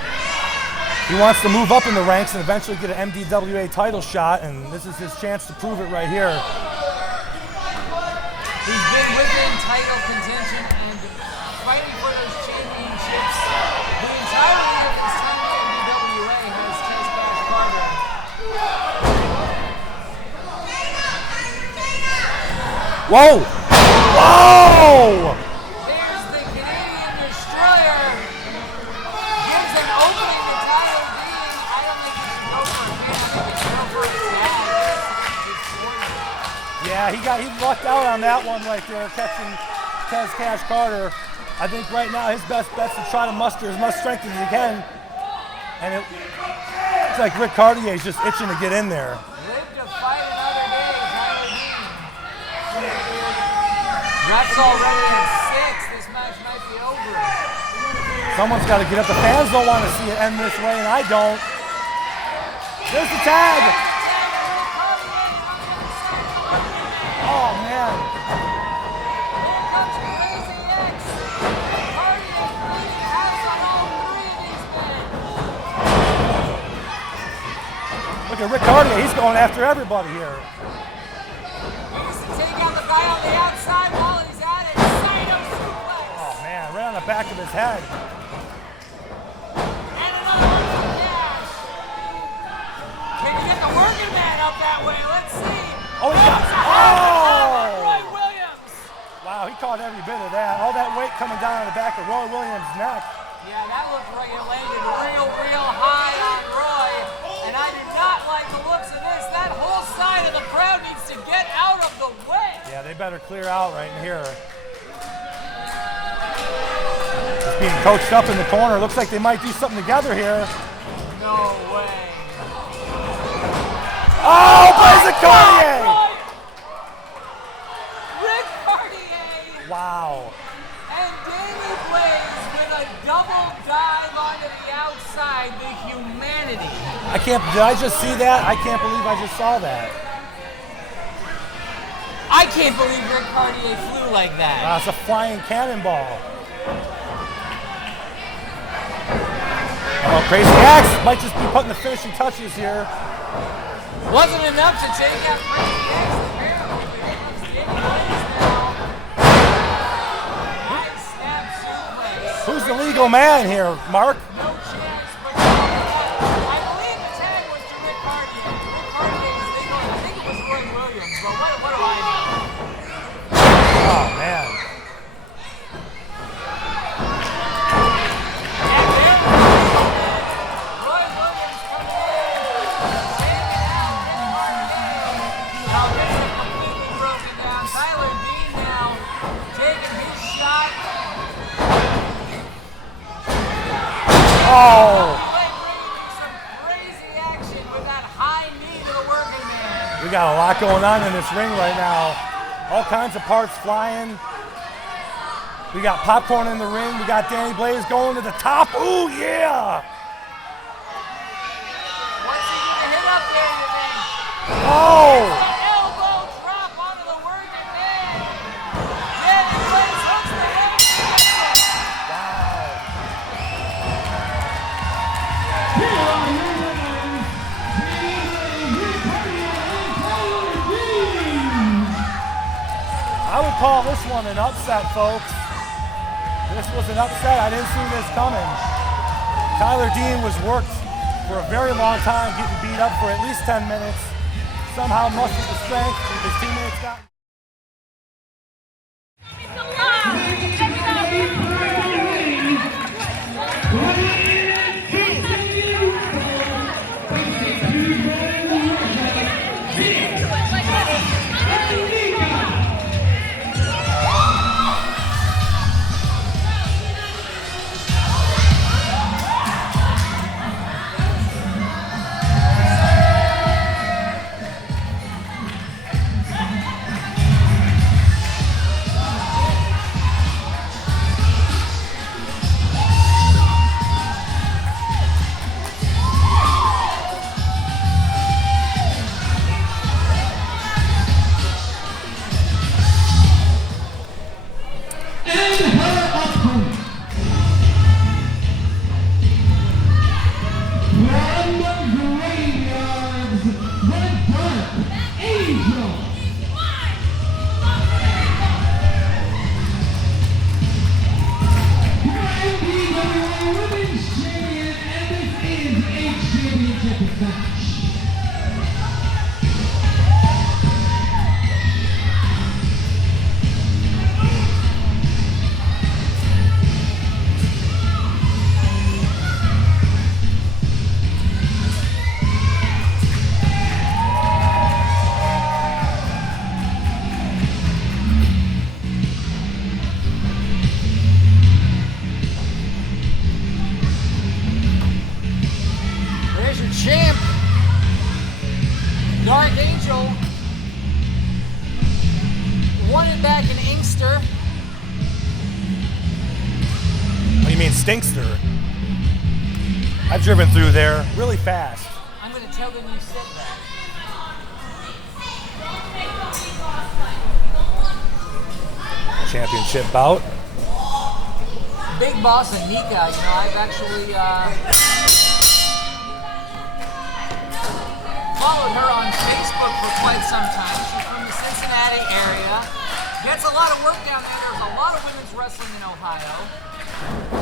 He wants to move up in the ranks and eventually get an MDWA title shot, and this is his chance to prove it right here. He's been within title contention and fighting for those championships the entirety of his time in MDWA has Tez Cash Carter. Whoa! Whoa! There's the Canadian Destroyer. Gives an opening to Tyler Dean. I don't think he should go for a pin. I think he should go for a tag. Yeah, he lucked out on that one right there, catching Tez Cash Carter. I think right now his best bet's to try to muster as much strength as he can. And it's like Rick Cartier is just itching to get in there. Live to fight another day, Tyler Dean. Ref's already at 6. This match might be over. Someone's got to get up. The fans don't want to see it end this way, and I don't. There's the tag. Oh, man. Here comes Crazy X. Cartier really has on all 3 of these men. Look at Rick Cartier. He's going after everybody here. Needs to take out the guy on the outside while he's at it. Sino suplex. Oh, man, right on the back of his head. And another one from Cash. Can you get the working man up that way? Let's see. Oh, he got Roy Oh! Williams. Wow, he caught every bit of that. All that weight coming down on the back of Roy Williams' neck. Yeah, that looked like it landed real high on Roy. And I do not like the looks of this. That whole side of the crowd needs to get out of the way. Yeah, they better clear out right in here. Just being coached up in the corner. Looks like they might do something together here. No way. Oh, Blaze Cartier! Rick Cartier Wow. and Danny Blaze with a double dive onto the outside. The humanity. Did I just see that? I can't believe I just saw that. I can't believe Rick Cartier flew like that. Wow, it's a flying cannonball. Oh, Crazy Axe might just be putting the finishing touches here. Wasn't enough to take out Crazy X. Apparently, here comes Danny Blaze now. Nice snap suplex. Who's the legal man here, Mark? No chance, but I believe the tag was to Rick Cartier. Rick Cartier is legal. I think it was Roy Williams, but what do I know? Oh, man. And then Roy Williams comes in, taking out Rick Cartier. Now this is completely broken down. Oh! Some crazy action with that high knee to the working man. We got a lot going on in this ring right now. All kinds of parts flying. We got popcorn in the ring. We got Danny Blaze going to the top. Ooh, yeah! What's he gonna hit up there? Oh! Elbow drop onto the working man. Danny Blaze hooks the head. Here are your winners, Danny Blaze, I would call this one an upset, folks. This was an upset. I didn't see this coming. Tyler Dean was worked for a very long time, getting beat up for at least 10 minutes. Somehow mustered the strength. His teammates got... Champ, Dark Angel, won it back in Inkster. What do you mean, Stinkster? I've driven through there really fast. I'm going to tell them you said that. Championship bout. Big Boss Anika, I've actually followed her on Facebook for quite some time. She's from the Cincinnati area. Gets a lot of work down there. There's a lot of women's wrestling in Ohio.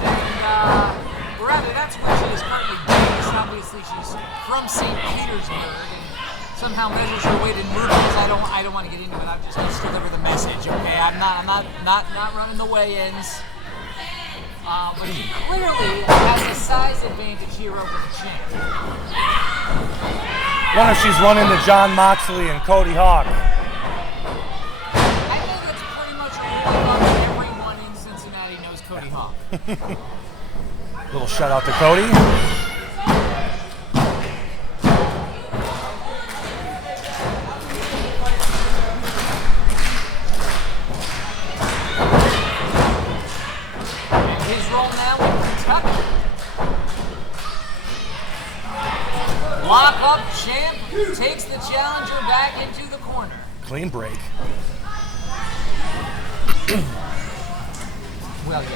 And rather, that's where she is currently based. Obviously, she's from St. Petersburg and somehow measures her weight in movements. I don't want to get into it. I'm just going to deliver the message, okay? I'm not running the weigh-ins. But she clearly has a size advantage here over the champ. Wonder if she's running to John Moxley and Cody Hawk. I think it's pretty much a rule that everyone in Cincinnati knows Cody Hawk. Little shout out to Cody. And his role now in Kentucky. Lock up champ, takes the challenger back into the corner. Clean break. Well, yes.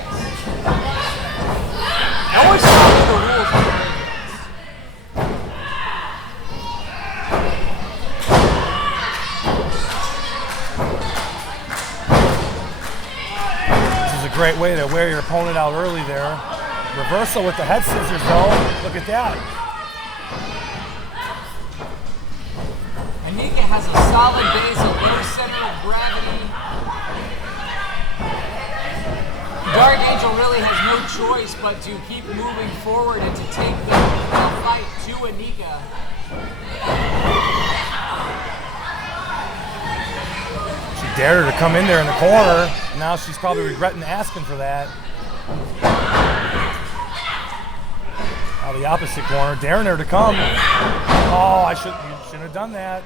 Always follow the rules of the ring. This is a great way to wear your opponent out early there. Reversal with the head scissors though. Look at that. Anika has a solid base, a low center of gravity. Dark Angel really has no choice but to keep moving forward and to take the fight to Anika. She dared her to come in there in the corner. Now she's probably regretting asking for that. the opposite corner. Daring her to come. Oh, you shouldn't have done that.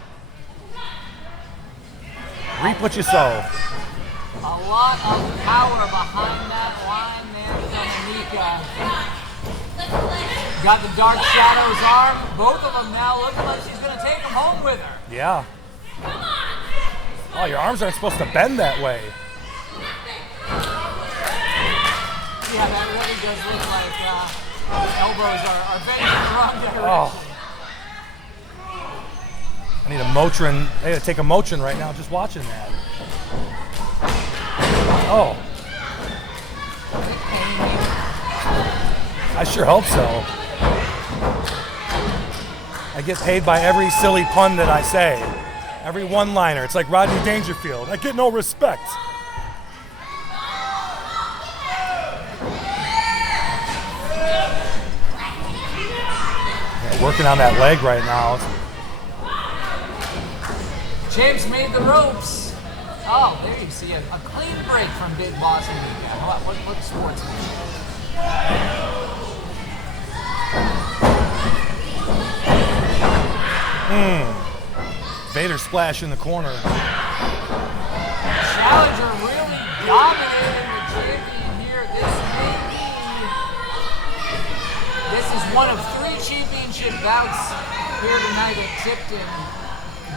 Reap what you sow. A lot of power behind that line there from Anika. Got the Dark Shadow's arm. Both of them now looking like she's going to take them home with her. Yeah. Oh, your arms aren't supposed to bend that way. Yeah, that really does look like elbows are bending in the wrong direction. Oh. I need a Motrin. I need to take a Motrin right now just watching that. Oh. I sure hope so. I get paid by every silly pun that I say. Every one-liner. It's like Rodney Dangerfield. I get no respect. Yeah, working on that leg right now. James made the ropes. Oh, there you see a clean break from Big Boss Anika. What sportsmanship? Vader splash in the corner. Challenger really dominating the champion here. This is one of 3 championship bouts here tonight at Tipton.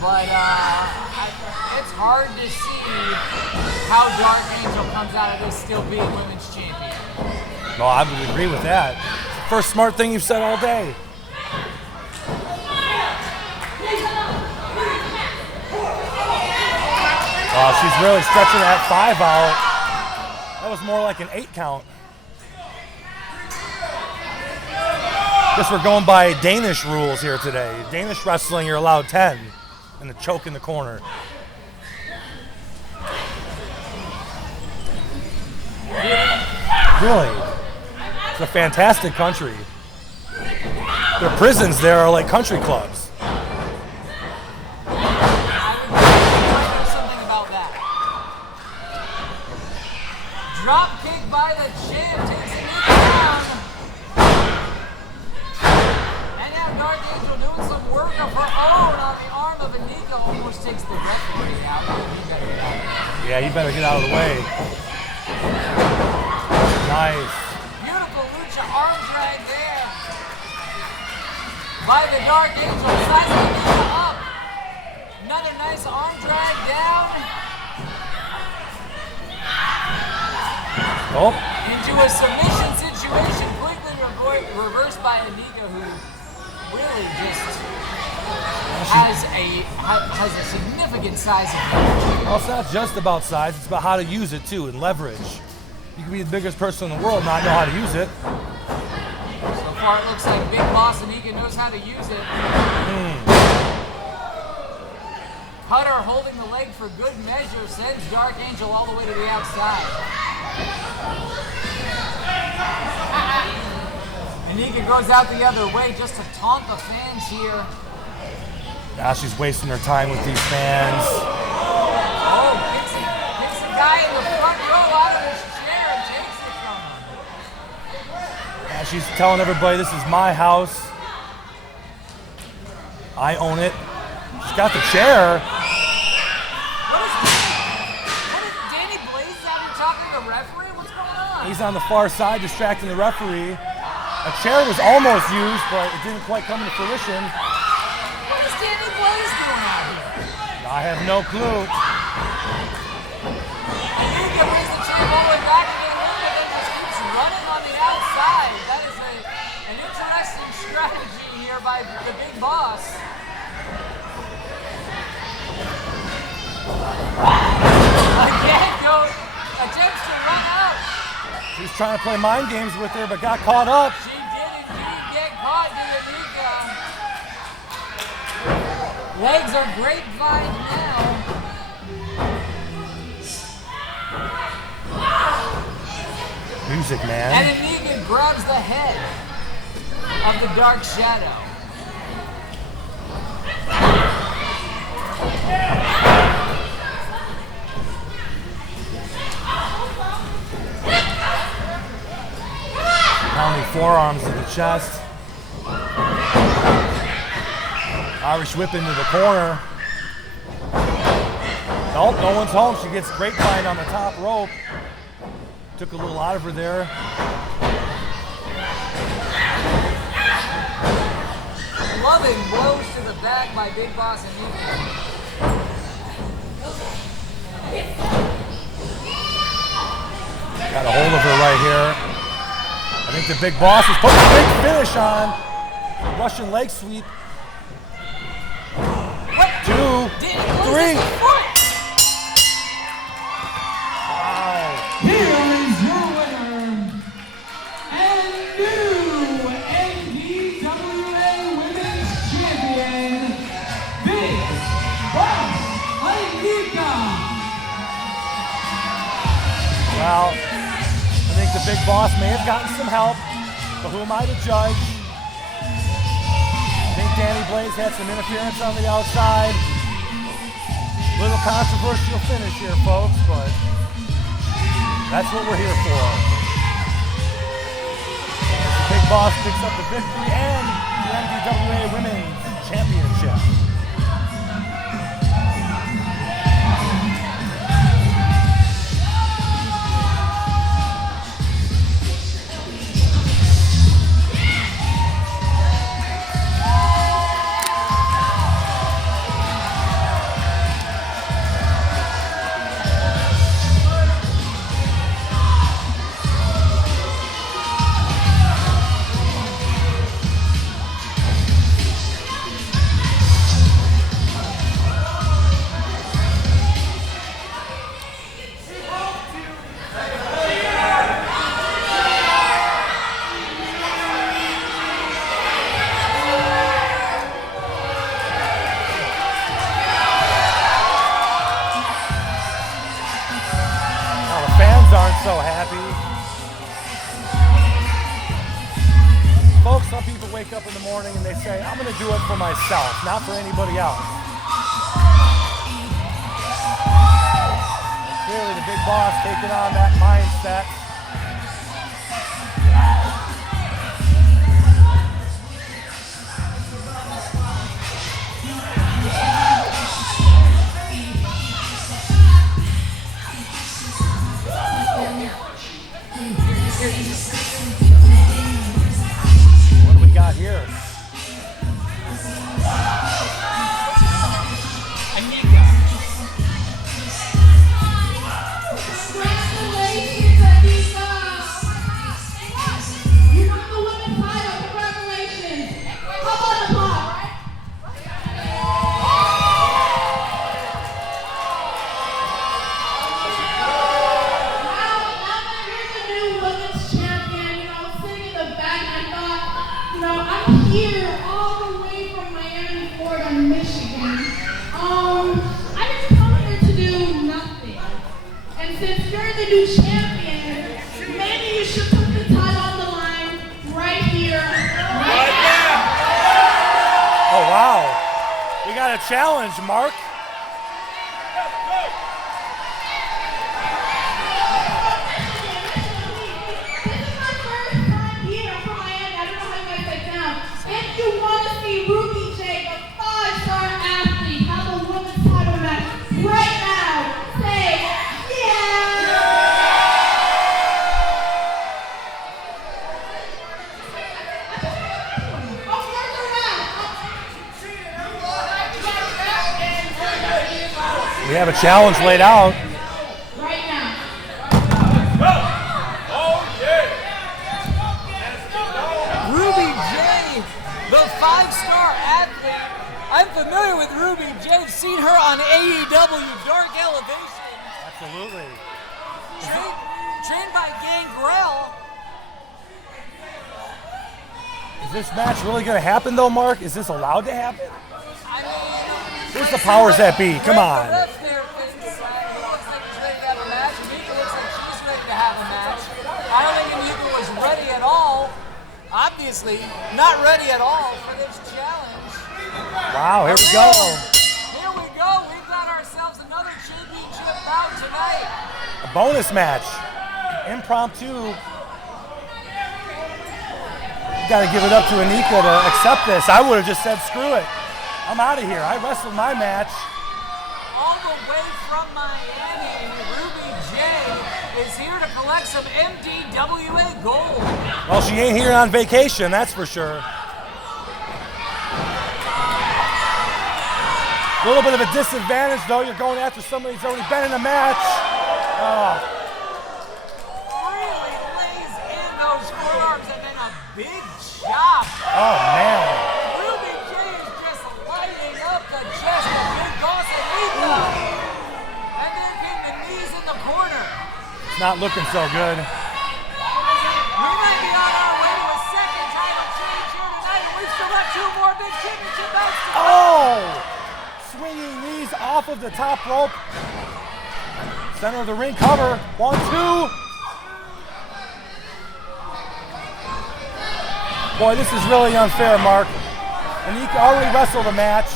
But it's hard to see how Dark Angel comes out of this still being women's champion. No, I would agree with that. First smart thing you've said all day. Oh, she's really stretching that 5 out. That was more like an 8 count. Guess we're going by Danish rules here today. Danish wrestling, you're allowed 10. And the choke in the corner. Really? It's a fantastic country. Their prisons there are like country clubs. Something about that. Dropkick by the champ takes it down. And now Dark Angel doing some work of her own on the arm of Anika. Almost takes the referee out. He better get out of there. Yeah, he better get out of the way. Nice. Beautiful lucha arm drag there by the Dark Angel. Sizing Anika up. Another nice arm drag down. Oh. Into a submission situation, quickly reversed by Anika, who really just has a significant size advantage. Well, it's not just about size, it's about how to use it too, and leverage. You can be the biggest person in the world and not know how to use it. So far it looks like Big Boss Anika knows how to use it. Cutter holding the leg for good measure sends Dark Angel all the way to the outside. Anika goes out the other way just to taunt the fans here. Now she's wasting her time with these fans. Oh, picks the guy in the front row out of his chair and takes it from him. Now she's telling everybody this is my house. I own it. She's got the chair. What is Danny Blaze out here talking to the referee? What's going on? He's on the far side distracting the referee. A chair was almost used, but it didn't quite come to fruition. What is Danny Blaze doing out here? I have no clue. Anika brings the chair all the way back to the ring and then just keeps running on the outside. That is an interesting strategy here by the Big Boss. Again, attempts to run out. She's trying to play mind games with her, but got caught up. She did indeed get caught, Anika. Legs are grapevine now. Music, man. And Anika grabs the head of the Dark Shadow. Pounding forearms to the chest. Irish whip into the corner. Nope, no one's home. She gets grapevine on the top rope. Took a little out of her there. Loving blows to the back by Big Boss and Nika. Got a hold of her right here. I think the Big Boss is putting a big finish on. Russian leg sweep. 2, 3. Wow. Here is your winner and new NDWA Women's Champion, Big Boss Anika. Well, I think the Big Boss may have gotten some help, but who am I to judge? I think Danny Blaze had some interference on the outside. Little controversial finish here, folks, but that's what we're here for. The Big Boss picks up the victory and the NDWA Women's Championship. So happy. Folks, some people wake up in the morning and they say, I'm going to do it for myself, not for anybody else. And clearly the Big Boss taking on that mindset. What do we got here? Congratulations, Anika! You won the women's title. Congratulations! How about the pop? Here, all the way from Miami, Florida, Michigan. I didn't come here to do nothing. And since you're the new champion, maybe you should put the title on the line right here, right now. Oh, wow. We got a challenge, Mark. We have a challenge laid out. Right now. Ruby J, the 5-star athlete. I'm familiar with Ruby J. I've seen her on AEW Dark Elevation. Absolutely. Trained by Gangrel. Is this match really going to happen, though, Mark? Is this allowed to happen? I mean, Where's the powers that be? Come on. The ref there thinks he looks like he's ready to have a match. Nika looks like she's ready to have a match. I don't think Nika was ready at all. Obviously, not ready at all for this challenge. Wow, here we go. Here we go. We've got ourselves another championship bout tonight. A bonus match. Impromptu. You got to give it up to Anika to accept this. I would have just said, screw it. I'm out of here. I wrestled my match. All the way from Miami, Ruby J is here to collect some MDWA gold. Well, she ain't here on vacation, that's for sure. A little bit of a disadvantage, though. You're going after somebody who's already been in a match. Really lays in those forearms and then a big chop. Oh, man. Ruby J is just lighting up the chest of Big Boss Anita. And there came the knees in the corner. It's not looking so good. We might be on our way to a second title change here tonight, and we've still got 2 more big championship bouts to go. Oh! Swinging knees off of the top rope. Center of the ring cover. 1, 2. Boy, this is really unfair, Mark. Anika already wrestled a match.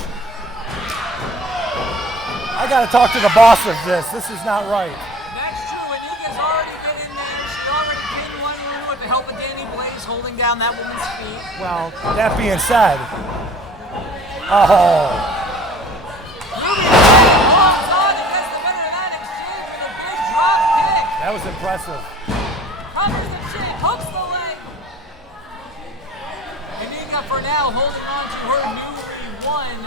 I got to talk to the boss of this. This is not right. That's true. Anika's already been in there. She already pinned one woman with the help of Danny Blaze holding down that woman's feet. Well, that being said. Oh. Ruby holds on and gets the better of that exchange with a big drop kick. That was impressive. Covers the chin, hooks the leg. Anika for now holding on to her newly won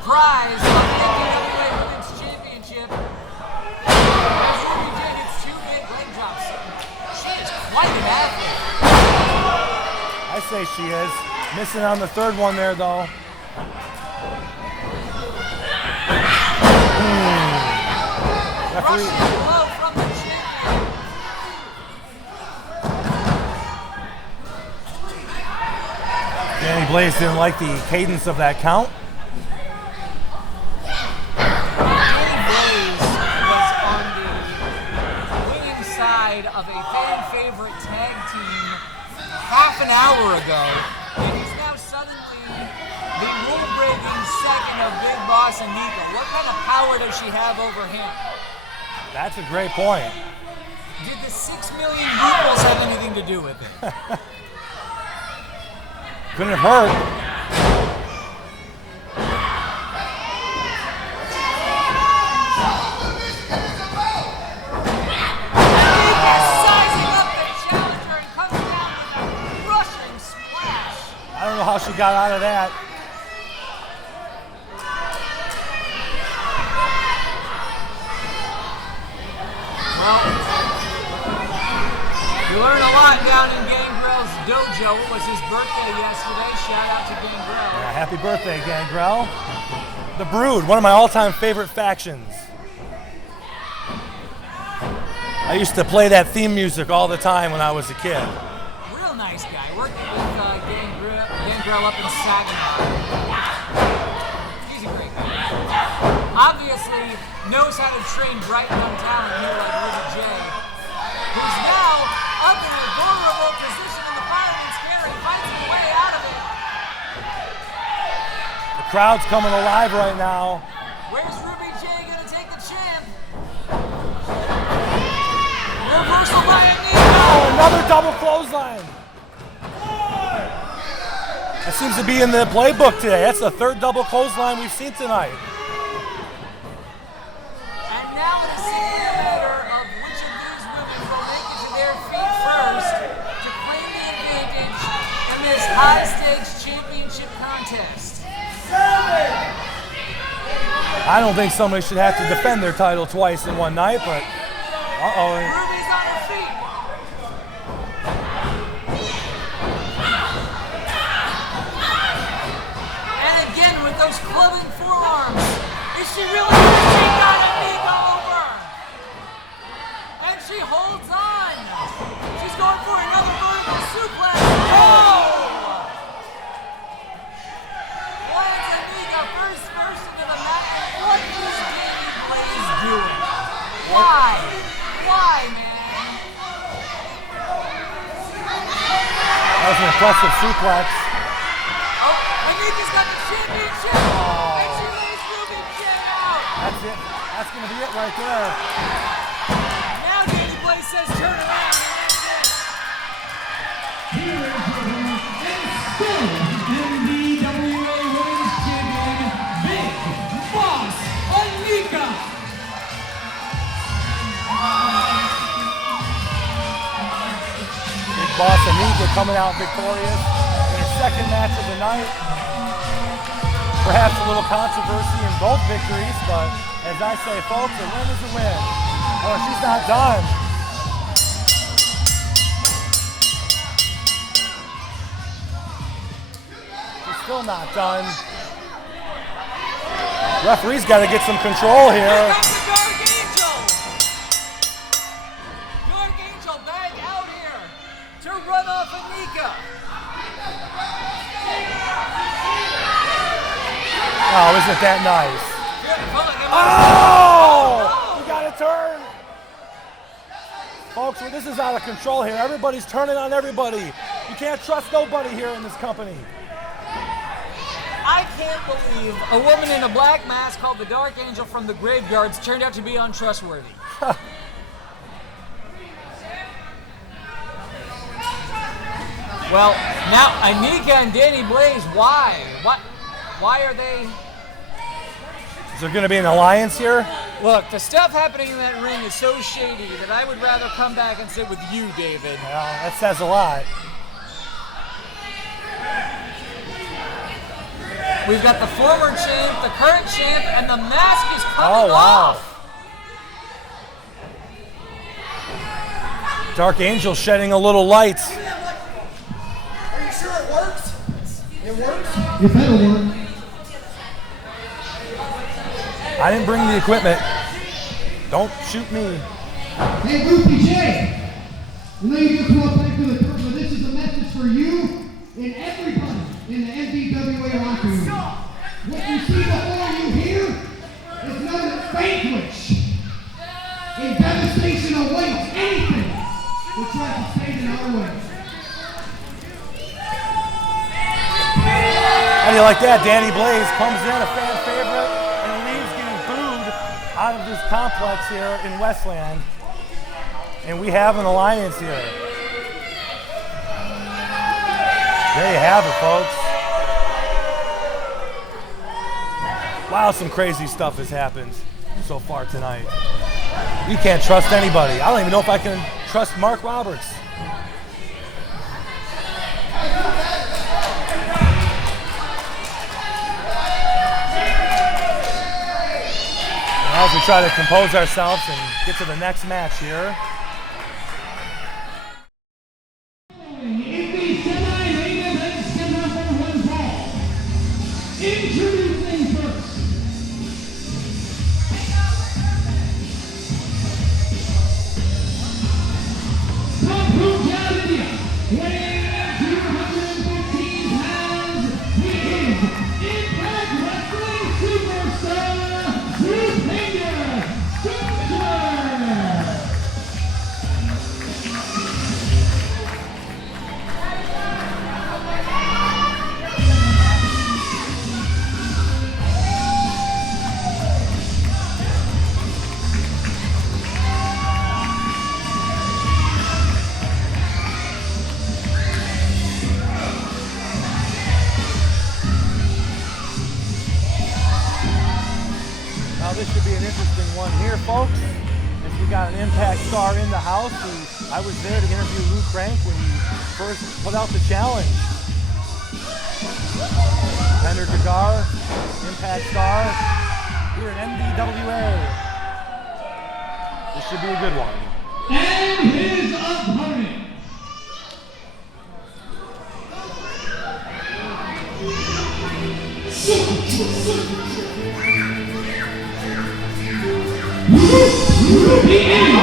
prize of the MDWA Women's Championship. As Ruby J hits 2 big leg drops. She is quite an athlete. I say she is. Missing on the third one there, though. Referee. Russian blow from the champion. Danny Blaze didn't like the cadence of that count. Danny Blaze was on the winning side of a fan favorite tag team half an hour ago, and he's now suddenly the rule-breaking second of Big Boss Anika. What kind of power does she have over him? That's a great point. Did the 6 million rubles have anything to do with it? Couldn't have hurt. Sizing up the challenger and comes down with a rushing splash. I don't know how she got out of that. Well, we learned a lot down in Gangrel's dojo. It was his birthday yesterday. Shout out to Gangrel. Yeah, happy birthday, Gangrel. The Brood, one of my all-time favorite factions. I used to play that theme music all the time when I was a kid. Real nice guy. Working with Gangrel up in Saginaw. He's a great guy. Obviously knows how to train bright young talent here like Ruby J, who's now up in a vulnerable position in the fireman's carry, fights his way out of it. The crowd's coming alive right now. Where's Ruby J gonna take the champ? Reversal by Anika. Oh, another double clothesline. That seems to be in the playbook today. That's the 3rd double clothesline we've seen tonight. And now it is simply a matter of which of these women will make it to their feet first to claim the advantage in this high-stakes championship contest. I don't think somebody should have to defend their title twice in one night, but uh-oh. Ruby's on her feet. And again with those clubbing forearms. Is she really going to take on Anika over? And she holds on. She's going for another vertical suplex. Oh! Lands Anika first into the mat. What is Danny Blaze doing? Why? Why, man? That was an impressive suplex. Oh, Anika's got the championship. And she lays Ruby J out. That's it. That's going to be it right there. Now Danny Blaze says turn around, and that's it. Here is your winner, and still MDWA Women's Champion, boss Anika coming out victorious in her second match of the night. Perhaps a little controversy in both victories, but as I say, folks, a win is a win. Oh, she's not done. She's still not done. Referee's got to get some control here. Here comes the Dark Angel! Dark Angel back out here to run off Anika. Oh, isn't that nice? Oh! You got to turn. Folks, this is out of control here. Everybody's turning on everybody. You can't trust nobody here in this company. I can't believe a woman in a black mask called the Dark Angel from the Graveyards turned out to be untrustworthy. Well, now Anika and Danny Blaze, why? Why are they? Is there going to be an alliance here? Look, the stuff happening in that ring is so shady that I would rather come back and sit with you, David. Well, that says a lot. We've got the former champ, the current champ, and the mask is coming off. Dark Angel shedding a little light. Are you sure it works? It works? It better work. I didn't bring the equipment. Don't shoot me. Hey, Goofy J. I know you come up back to the curve, but this is a message for you and everybody in the NWA locker room. What you see before you here is known as vanquish. And devastation awaits anything that tries to stand in our way. How do you like that? Danny Blaze comes in, a fan favorite, and leaves getting booed out of this complex here in Westland. And we have an alliance here. There you have it, folks. Wow, some crazy stuff has happened so far tonight. You can't trust anybody. I don't even know if I can trust Mark Roberts. Now, as we try to compose ourselves and get to the next match here. Introducing first. Come from Canada, weighing in at 215 pounds, he is Impact Wrestling superstar, Now this should be an interesting one here, folks. As we got an Impact star in the house. I was there to interview Luke Crank when he first put out the challenge. Ender Gagar, Impact star, here at NWA. This should be a good one. and his opponent. The end.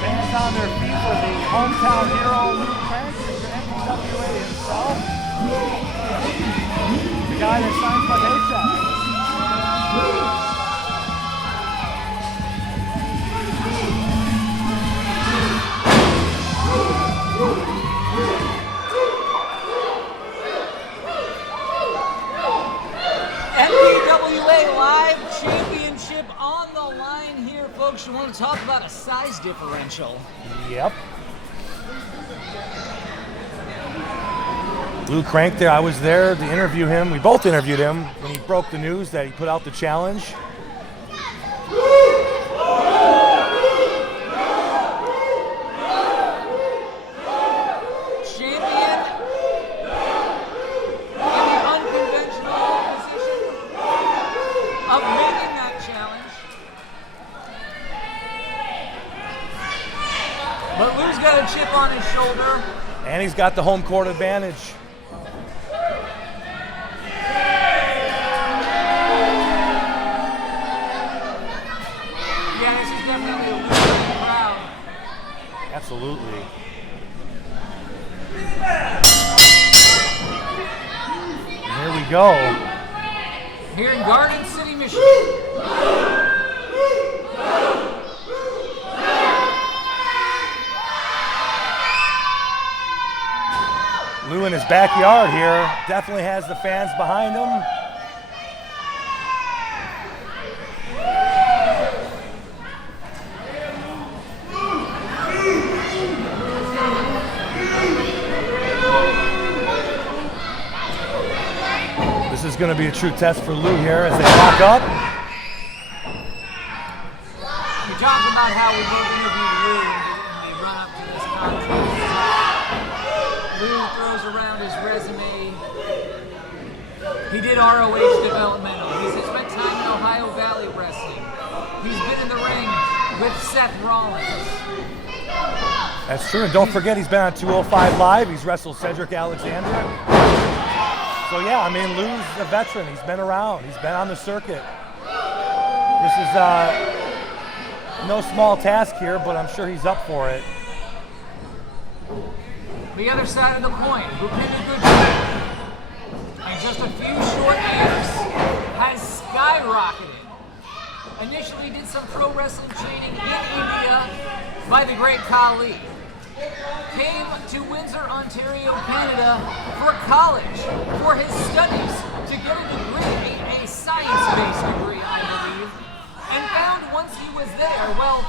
Fans on their feet for the hometown hero, Luke Crank, Mr. NWA himself. The guy that signs my paycheck. NWA Live Championship on the line here, folks. You want to talk about a size differential? Yep. Lou Crank there, I was there to interview him. We both interviewed him when he broke the news that he put out the challenge. Champion in the unconventional position of making that challenge. But Lou's got a chip on his shoulder. And he's got the home court advantage. Yeah, this is definitely a losing crowd. Absolutely. And here we go. Here in Garden City, Michigan. Lou in his backyard here definitely has the fans behind him. This is going to be a true test for Lou here as they lock up. We talked about how we both interviewed Lou in the run-up to this contest. Lou throws around his resume. He did ROH developmental. He's spent time in Ohio Valley Wrestling. He's been in the ring with Seth Rollins. That's true, and don't forget he's been on 205 Live. He's wrestled Cedric Alexander. So yeah, I mean, Lou's a veteran. He's been around. He's been on the circuit. This is no small task here, but I'm sure he's up for it. The other side of the coin, Bhupinder Gujjar, in just a few short years, has skyrocketed. Initially did some pro wrestling training in India by the great Khali. Came to Windsor, Ontario, Canada for college, for his studies, to get a degree, a science-based degree, I believe, and found once he was there, well,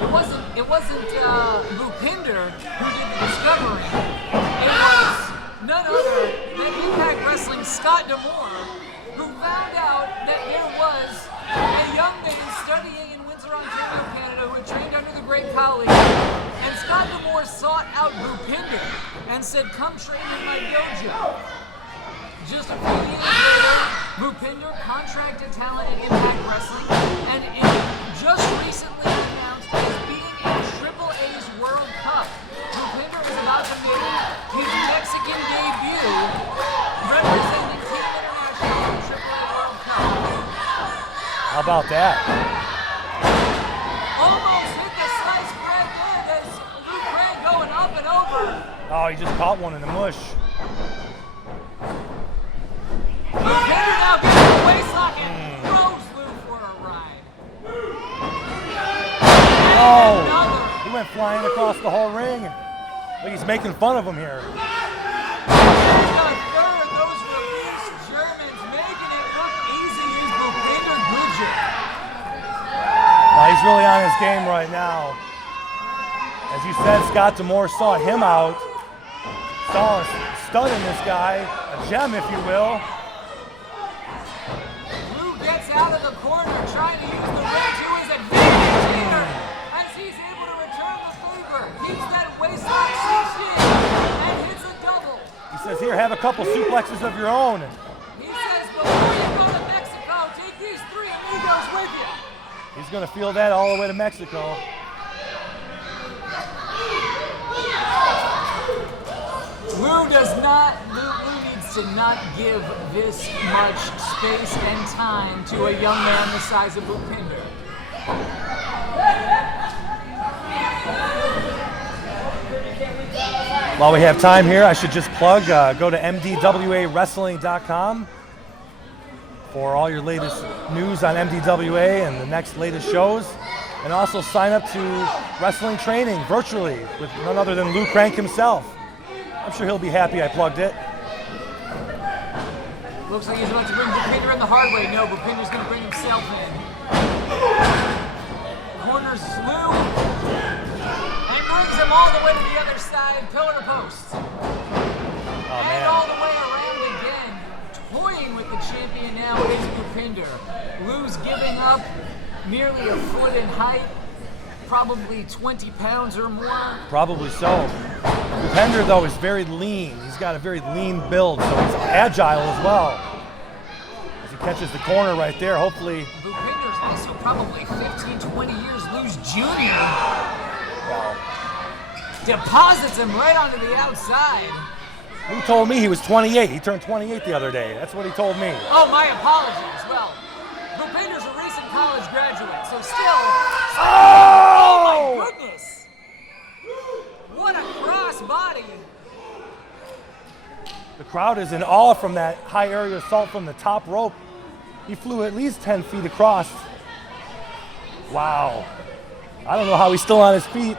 it wasn't Bhupinder who did the discovering. It was none other than Impact Wrestling Scott D'Amore, who found out that there was a young man studying in Windsor, Ontario, Canada, who had trained under the great Khali. And Scott D'Amore sought out Bhupinder and said, "Come train in my dojo." Just a few years later, Bhupinder contracted talent in Impact Wrestling, and just recently announced as being in Triple A's World Cup. Bhupinder is about to make his Mexican debut, representing Team International in Triple A World Cup. How about that? Almost hit the sliced bread lid as Lou Crank going up and over. Oh, he just caught one in the mush. Bhupinder now gets the waistlock and throws Lou for a ride. Oh, Another. he went flying across the whole ring. Like he's making fun of him here. He's got a third. Those released Germans making it look easy is Bhupinder Gujjar. He's really on his game right now. As you said, Scott D'Amore saw him out. Saw us stunning this guy, a gem if you will. Lou gets out of the corner trying to use the ring to his advantage here as he's able to return the favor. Keeps that waistlock cinched in and hits a double. He says, here, have a couple suplexes of your own. He says, before you go to Mexico, take these 3 amigos with you. He's going to feel that all the way to Mexico. Lou needs to not give this much space and time to a young man the size of Bhupinder. While we have time here, I should just plug, go to mdwawrestling.com for all your latest news on MDWA and the next latest shows. And also sign up to wrestling training virtually with none other than Lou Crank himself. I'm sure he'll be happy I plugged it. Looks like he's about to bring Bhupinder in the hard way. No, Bhupinder's going to bring himself in. Corners Lou and brings him all the way to the other side, pillar to post. Oh, up nearly a foot in height, probably 20 pounds or more. Probably so. Bupender, though, is very lean. He's got a very lean build, so he's agile as well. As he catches the corner right there, hopefully. Bupender's also probably 15, 20 years Lou's junior. Wow. Deposits him right onto the outside. Lou told me he was 28. He turned 28 the other day. That's what he told me. Oh, my apologies. Well, Bupender's a recent college graduate, so still. Oh! Oh my goodness! What a cross body! The crowd is in awe from that high area assault from the top rope. He flew at least 10 feet across. Wow. I don't know how he's still on his feet.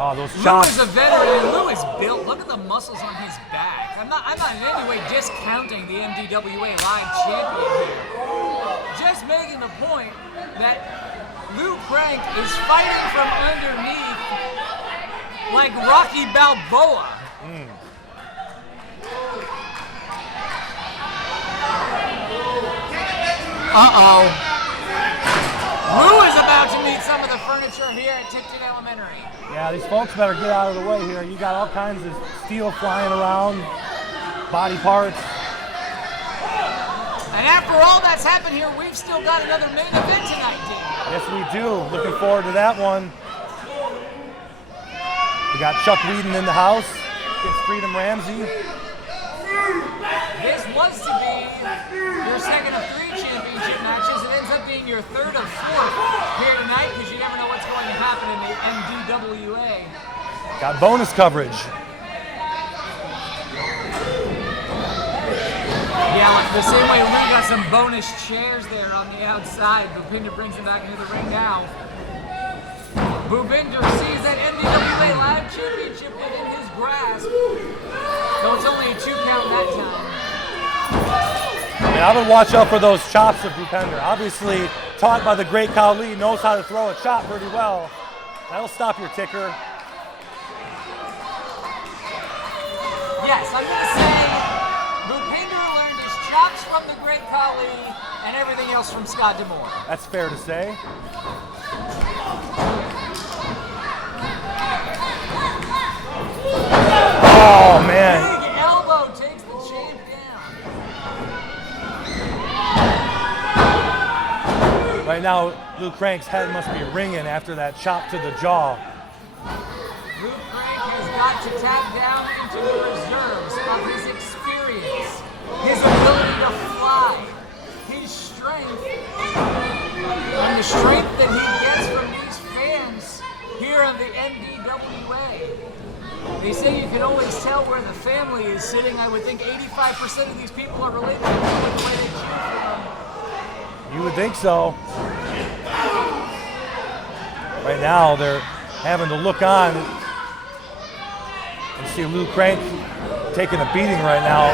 Oh, those shots. Lou is a veteran, and Lou is built. Look at the muscles on his back. I'm not in any way discounting the MDWA Live Champion here. Just making the point that Lou Crank is fighting from underneath like Rocky Balboa. Uh-oh. Lou is about to meet some of the furniture here at Tipton Elementary. Yeah, these folks better get out of the way here. You got all kinds of steel flying around, body parts. And after all that's happened here, we've still got another main event tonight, Dean. Yes, we do. Looking forward to that one. We got Chuck Whedon in the house against Freedom Ramsey. This was to be your second of 3 championship matches. It ends up being your third of 4 here tonight because you never know what's going to happen in the MDWA. Got bonus coverage. Yeah, like the same way we got some bonus chairs there on the outside. Bupinder brings him back into the ring now. Bupinder sees that MDWA Live Championship within his grasp. Though it's only a 2 count that time. And I would watch out for those chops of Bupinder. Obviously, taught by the great Khali, knows how to throw a chop pretty well. That'll stop your ticker. Yes, I'm going to say Bupinder learned his chops from the great Khali and everything else from Scott D'Amore. That's fair to say. Oh, man. Big elbow takes the champ down. Right now, Lou Crank's head must be ringing after that chop to the jaw. Lou Crank has got to tap down into the reserves of his experience, his ability to fly, his strength, and the strength that he gets from these fans here on the MDWA. They say you can always tell where the family is sitting. I would think 85% of these people are related to the way they cheer for them. You would think so. Right now, they're having to look on and see Lou Crank taking a beating right now.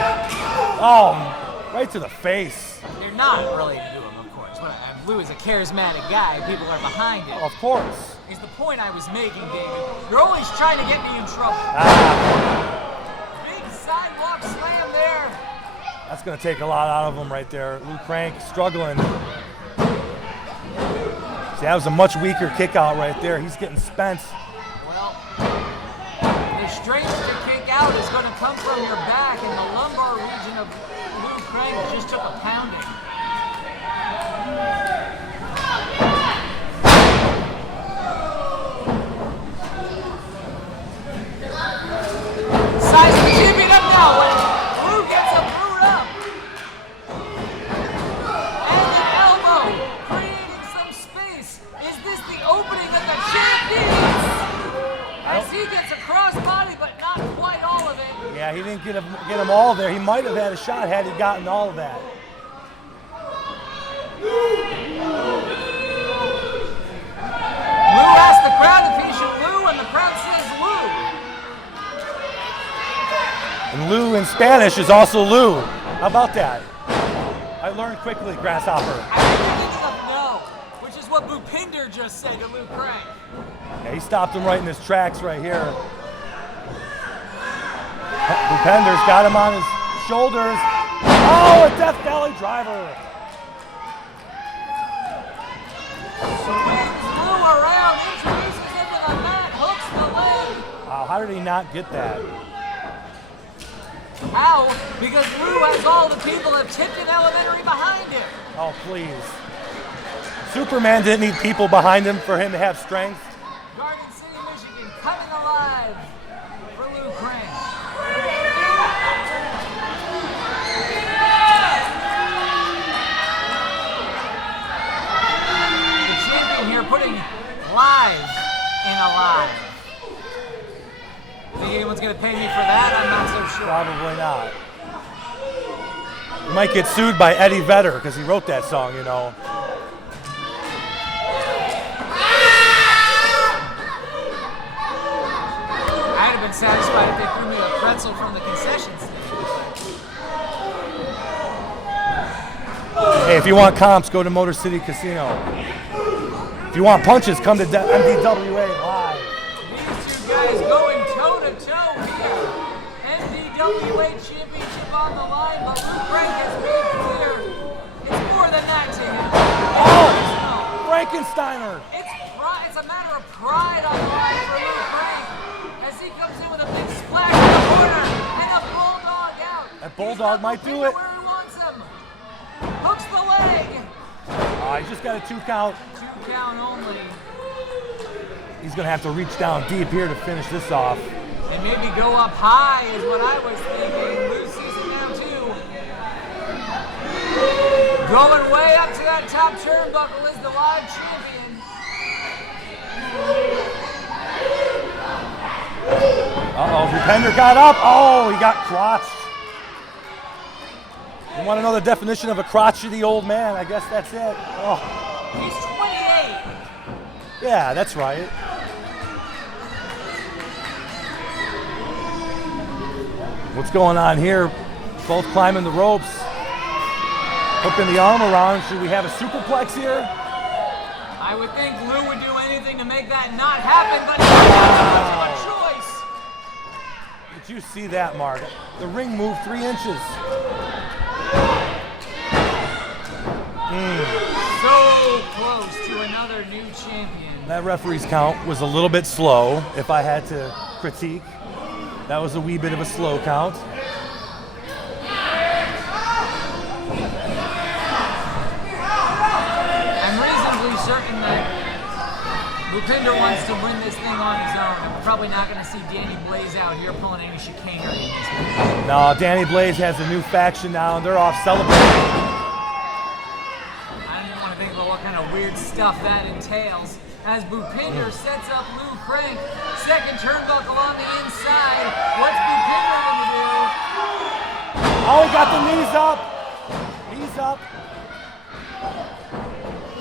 Oh, right to the face. They're not related to him, of course. Lou is a charismatic guy. People are behind him. Of course. Is the point I was making, David. You're always trying to get me in trouble. Big sidewalk slam there. That's going to take a lot out of him right there. Lou Crank struggling. See, that was a much weaker kick out right there. He's getting spent. Well, the strength to kick out is going to come from your back, and the lumbar region of Lou Crank just took a pounding. Size of champion up now. Lou gets him brewed up. And the elbow, creating some space. Is this the opening that the champ needs? As he gets a crossbody, but not quite all of it. Yeah, he didn't get him all there. He might have had a shot had he gotten all of that. Lou asked the crowd if he should Lou, and the crowd says Lou. And Lou in Spanish is also Lou. How about that? I learned quickly, Grasshopper. I think the beginning of no, which is what Bupinder just said to Lou Crank. Yeah, he stopped him right in his tracks right here. Bupender's got him on his shoulders. Oh, a Death Valley driver. Wow, how did he not get that? How? Because Lou has all the people of Tipton Elementary behind him. Oh, please. Superman didn't need people behind him for him to have strength. Garden City, Michigan, coming alive for Lou Crank. The champion here putting live in alive. Think anyone's gonna pay me for that? I'm not so sure. Probably not. You might get sued by Eddie Vedder because he wrote that song, you know. I'd have been satisfied if they threw me a pretzel from the concession stand. Hey, if you want comps, go to Motor City Casino. If you want punches, come to MDWA Live. These two guys going toe-to-toe here. MDWA championship on the line, but Lou Crank has made clear it's more than that to him. Oh! Frankensteiner! It's a matter of pride on the line for Lou Crank as he comes in with a big splash in the corner and a bulldog out. That bulldog might do it. Where he wants him. Hooks the leg. Oh, he just got a 2 count. 2 count only. He's going to have to reach down deep here to finish this off. And maybe go up high is what I was thinking. Lou sees it now too. Going way up to that top turnbuckle is the live champion. Uh-oh, Bupender got up. Oh, he got crotched. You want to know the definition of a crotchety old man? I guess that's it. Oh. He's 28. Yeah, that's right. What's going on here? Both climbing the ropes. Hooking the arm around. Should we have a superplex here? I would think Lou would do anything to make that not happen, but he doesn't have much of a choice. Did you see that, Mark? The ring moved 3 inches. So close to another new champion. That referee's count was a little bit slow, if I had to critique. That was a wee bit of a slow count. I'm reasonably certain that Bupender wants to win this thing on his own, and we're probably not going to see Danny Blaze out here pulling any chicanery in this one. No, Danny Blaze has a new faction now, and they're off celebrating. I don't even want to think about what kind of weird stuff that entails. As Bupender sets up Lou Crank, second turnbuckle on the inside. What's Bupender going to do? Oh, he got the knees up. Knees up.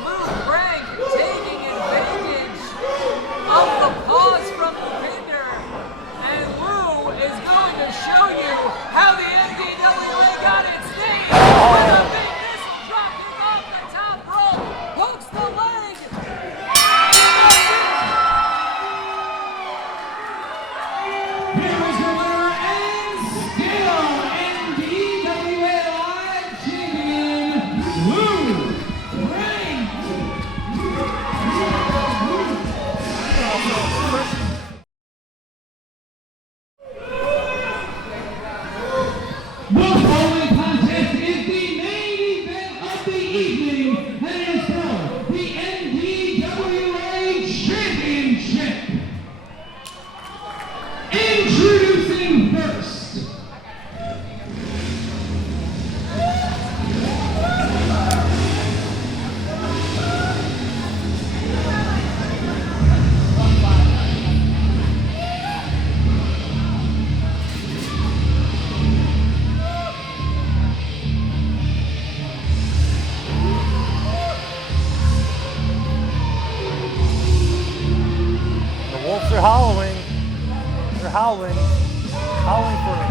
Lou Crank taking advantage of the pause from Bupender. And Lou is going to show you how the MDWA got its name with a big missile dropkick off the top rope. Hooks the leg. Here is your winner and still MDWA Live Champion, Lou Crank. The following contest is the main event of the evening, and it is for the MDWA Championship. Introducing first, The wolves are howling. They're howling. Howling for it.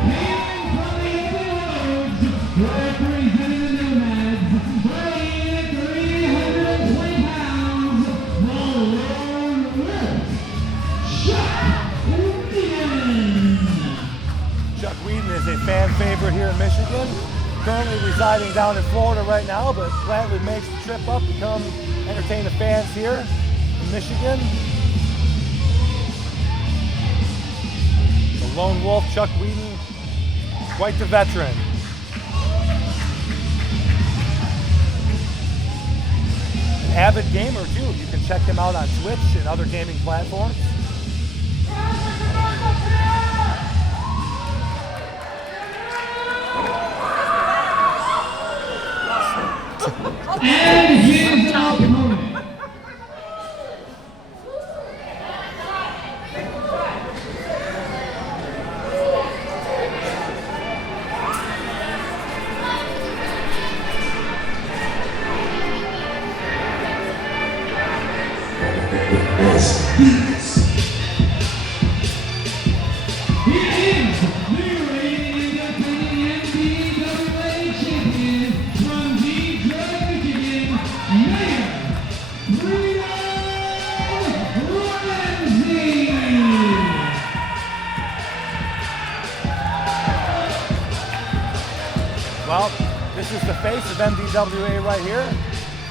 representing the Nomads, weighing at 320 pounds, the Lone Wolf, Chuck Wheaton. Chuck Wheaton is a fan favorite here in Michigan. Currently residing down in Florida right now, but gladly makes the trip up to come entertain the fans here in Michigan. The lone wolf, Chuck Wheaton, quite the veteran. An avid gamer too. You can check him out on Twitch and other gaming platforms. And his opponent. Well, this is the face of MDWA right here,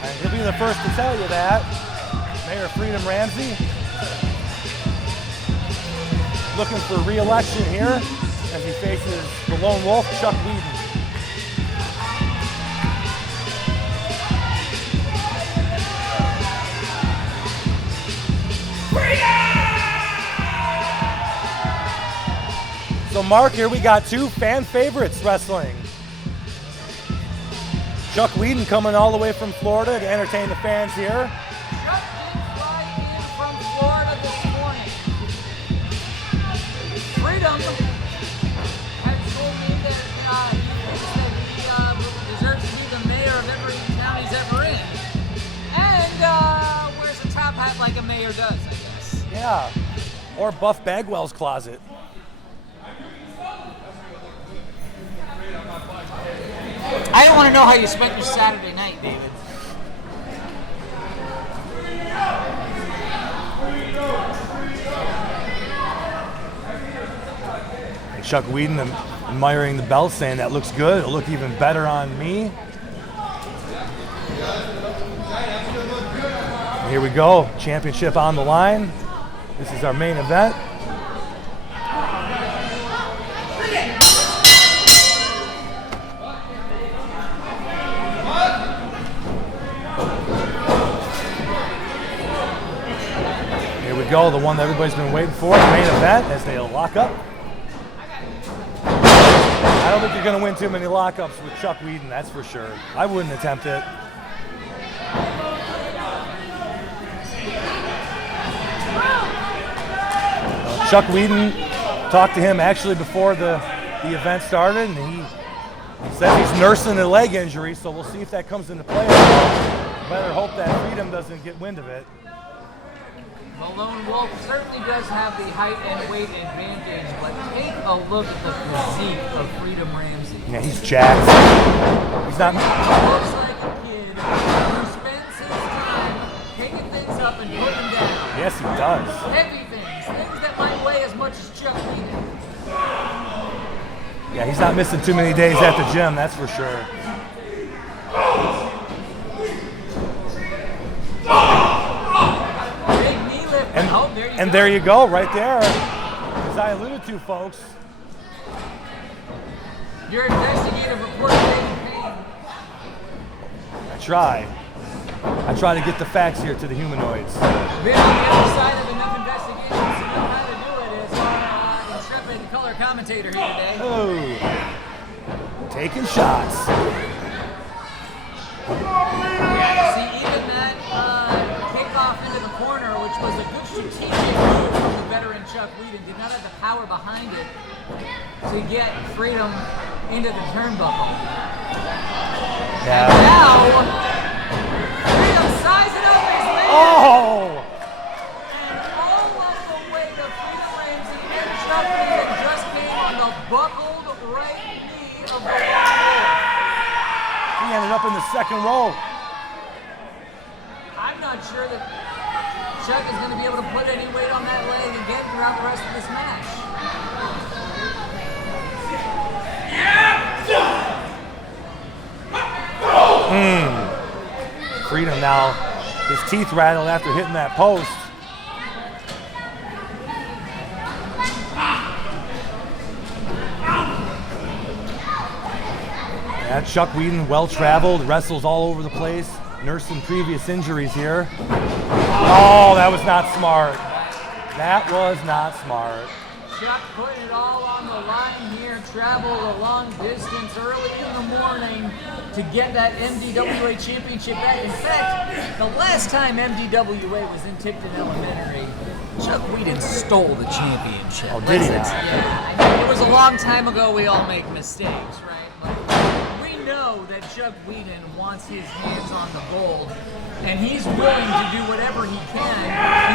and he'll be the first to tell you that. Mayor Freedom Ramsey, looking for re-election here as he faces the lone wolf, Chuck Wheaton. So Mark, here we got two fan favorites wrestling. Chuck Wheaton coming all the way from Florida to entertain the fans here. Chuck did fly in from Florida this morning. Freedom had told me that he deserves to be the mayor of every town he's ever in. And wears a top hat like a mayor does, I guess. Yeah, or Buff Bagwell's closet. I don't want to know how you spent your Saturday night, David. And Chuck Wheaton admiring the belt, saying that looks good. It'll look even better on me. And here we go, championship on the line. This is our main event. Go, the one that everybody's been waiting for, the main event, as they lock up. I don't think you're going to win too many lockups with Chuck Wheaton, that's for sure. I wouldn't attempt it. Chuck Wheaton, talked to him actually before the event started, and he said he's nursing a leg injury, so we'll see if that comes into play. Better hope that Freedom doesn't get wind of it. The lone wolf certainly does have the height and weight advantage, but take a look at the physique of Freedom Ramsey. Yeah, he's jacked. He's not. He looks like a kid who spends his time picking things up and putting them down. Yes, he does. Heavy things that might weigh as much as Chuck Wheaton. Yeah, he's not missing too many days at the gym, that's for sure. And there you go, right there. As I alluded to, folks. Your investigative report taking pain. I try to get the facts here to the humanoids. Being on the other side of enough investigations to know how to do it is our intrepid color commentator here today. Oh, taking shots. See, even that kickoff into the corner, which was a good strategic move from the veteran Chuck Wheaton, did not have the power behind it to get Freedom into the turnbuckle. Yeah. And now, Freedom sizing up his man. Oh! And all of the way to Freedom Ramsey and Chuck Wheaton just came on the buckled right knee of the Lone Wolf. He ended up in the second row. I'm not sure that Chuck is going to be able to put any weight on that leg again throughout the rest of this match. Freedom now, his teeth rattled after hitting that post. Chuck Whedon, well-traveled, wrestles all over the place, nursing previous injuries here. Oh, that was not smart. That was not smart. Chuck putting it all on the line here, traveled a long distance early in the morning to get that MDWA championship back. In fact, the last time MDWA was in Tipton Elementary, Chuck Whedon stole the championship. Oh, did he? Yeah, I mean, it was a long time ago. We all make mistakes, right? But we know that Chuck Whedon wants his hands on the gold, and he's willing to do whatever he can,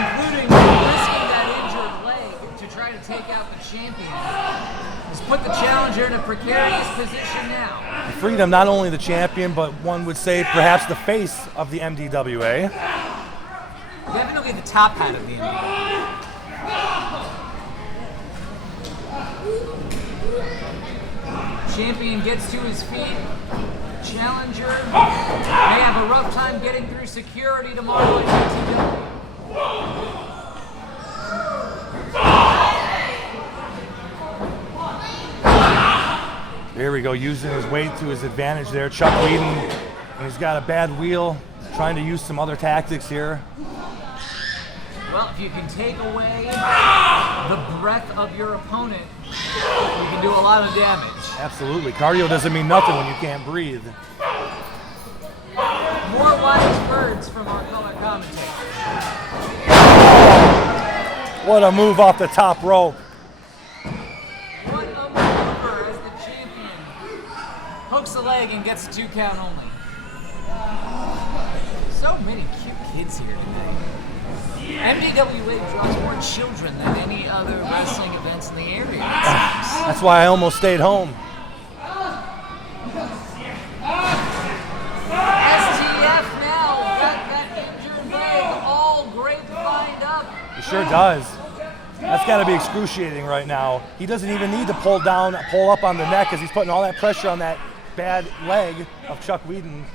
including risking that injured leg to try to take out the champion. He's put the challenger in a precarious position now. Freedom, not only the champion, but one would say perhaps the face of the MDWA. Definitely the top hat of the NBA. Champion gets to his feet. Challenger may have a rough time getting through security tomorrow at MTW. There we go, using his weight to his advantage there. Chuck Whedon, he's got a bad wheel, trying to use some other tactics here. Well, if you can take away the breath of your opponent, you can do a lot of damage. Absolutely. Cardio doesn't mean nothing when you can't breathe. More wise words from our color commentator. What a move off the top rope. What a maneuver as the champion hooks the leg and gets a 2 count only. So many cute kids here today. MDWA draws more children than any other wrestling events in the area. That's why I almost stayed home. STF now got that injured leg all grapevine up. He sure does. That's got to be excruciating right now. He doesn't even need to pull up on the neck because he's putting all that pressure on that bad leg of Chuck Whedon.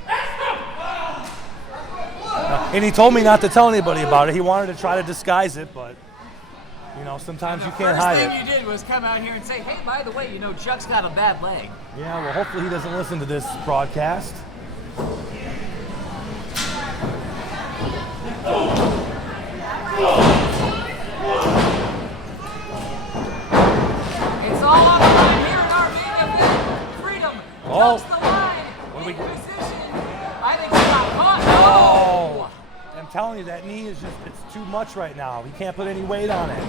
And he told me not to tell anybody about it. He wanted to try to disguise it, but you know, sometimes you can't hide it. The first thing you did was come out here and say, hey, by the way, you know, Chuck's got a bad leg. Yeah, well, hopefully he doesn't listen to this broadcast. It's all on the line here in our main event. Freedom jumps the line. What do we In get? position. I think he got caught. Oh! I'm telling you, that knee is it's too much right now. He can't put any weight on it.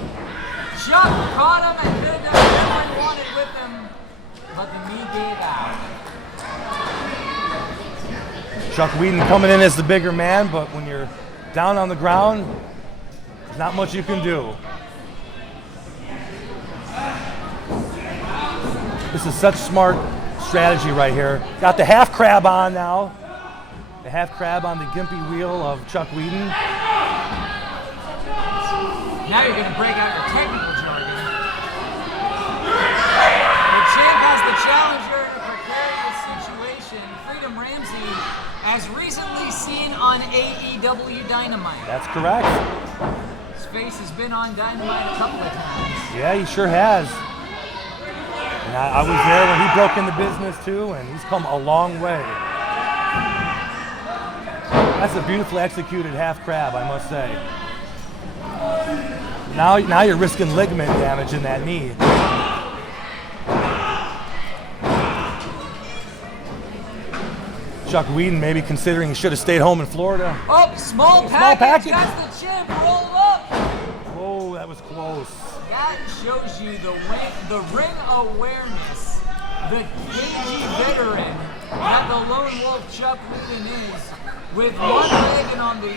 Chuck caught him and could have done whatever he wanted with him, but the knee gave out. Chuck Whedon coming in as the bigger man, but when you're down on the ground, there's not much you can do. This is such smart strategy right here. Got the half crab on now. The half crab on the gimpy wheel of Chuck Whedon. Now you're going to break out your technical jargon. The champ has the challenger in a precarious situation. Freedom Ramsey, as recently seen on AEW Dynamite. That's correct. His face has been on Dynamite a couple of times. Yeah, he sure has. And I was there when he broke into business too, and he's come a long way. That's a beautifully executed half crab, I must say. Now you're risking ligament damage in that knee. Chuck Whedon maybe considering he should have stayed home in Florida. Oh, small package. Got the champ rolled up. Oh, that was close. That shows you the ring awareness, the cagey veteran that the lone wolf Chuck Whedon is. With one leg and on the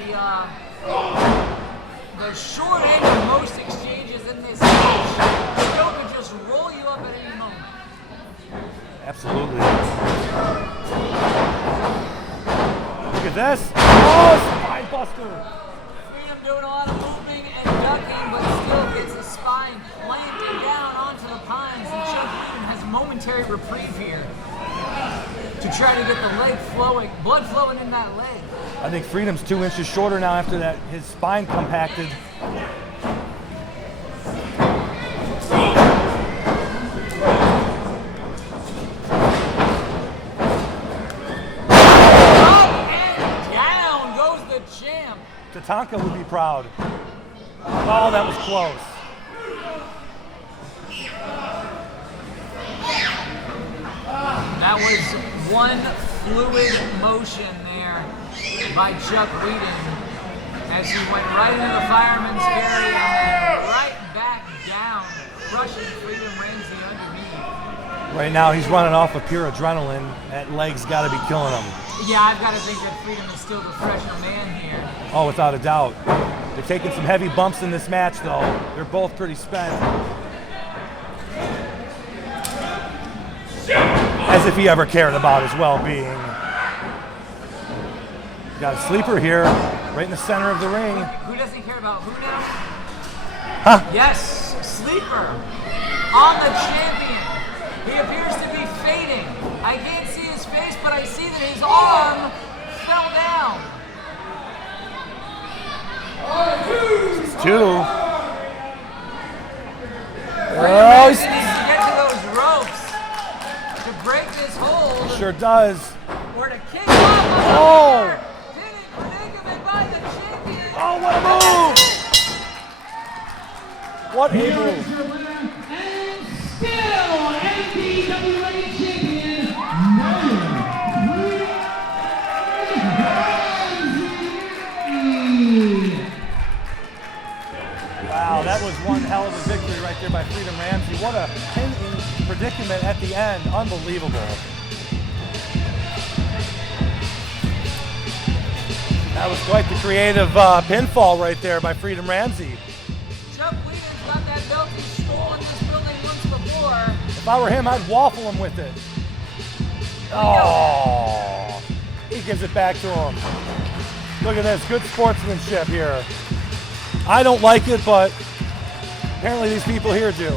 short end of most exchanges in this match, Joe could just roll you up at any moment. Absolutely. Look at this. Oh, spine buster. Freedom doing a lot of moving and ducking, but still gets his spine planted down onto the pines, and Chuck Whedon has momentary reprieve here to try to get the leg flowing, blood flowing in that leg. I think Freedom's 2 inches shorter now after that, his spine compacted. Tonka would be proud. Oh, that was close. That was one fluid motion there by Chuck Whedon as he went right into the fireman's carry and then right back down, crushing Freedom Ramsey underneath. Right now, he's running off of pure adrenaline. That leg's got to be killing him. Yeah, I've got to think that Freedom is still the fresher man here. Oh, without a doubt. They're taking some heavy bumps in this match, though. They're both pretty spent. As if he ever cared about his well-being. Got a sleeper here, right in the center of the ring. Who doesn't care about who now? Huh? Yes, sleeper on the champion. He appears to be fading. I can't see his face, but I see that his arm fell down. It's two. Oh, he needs to get to those ropes to break this hold. Sure does. Or to kick off Oh! pinning predicament by the champion. Oh, what a move! What a move. And still NWA champion, Wow, that was one hell of a victory right there by Freedom Ramsey. What a pinning predicament at the end. Unbelievable. That was quite the creative pinfall right there by Freedom Ramsey. Chuck Whedon's got that belt. He's stolen this building once before. If I were him, I'd waffle him with it. Oh, he gives it back to him. Look at this, good sportsmanship here. I don't like it, but apparently these people here do.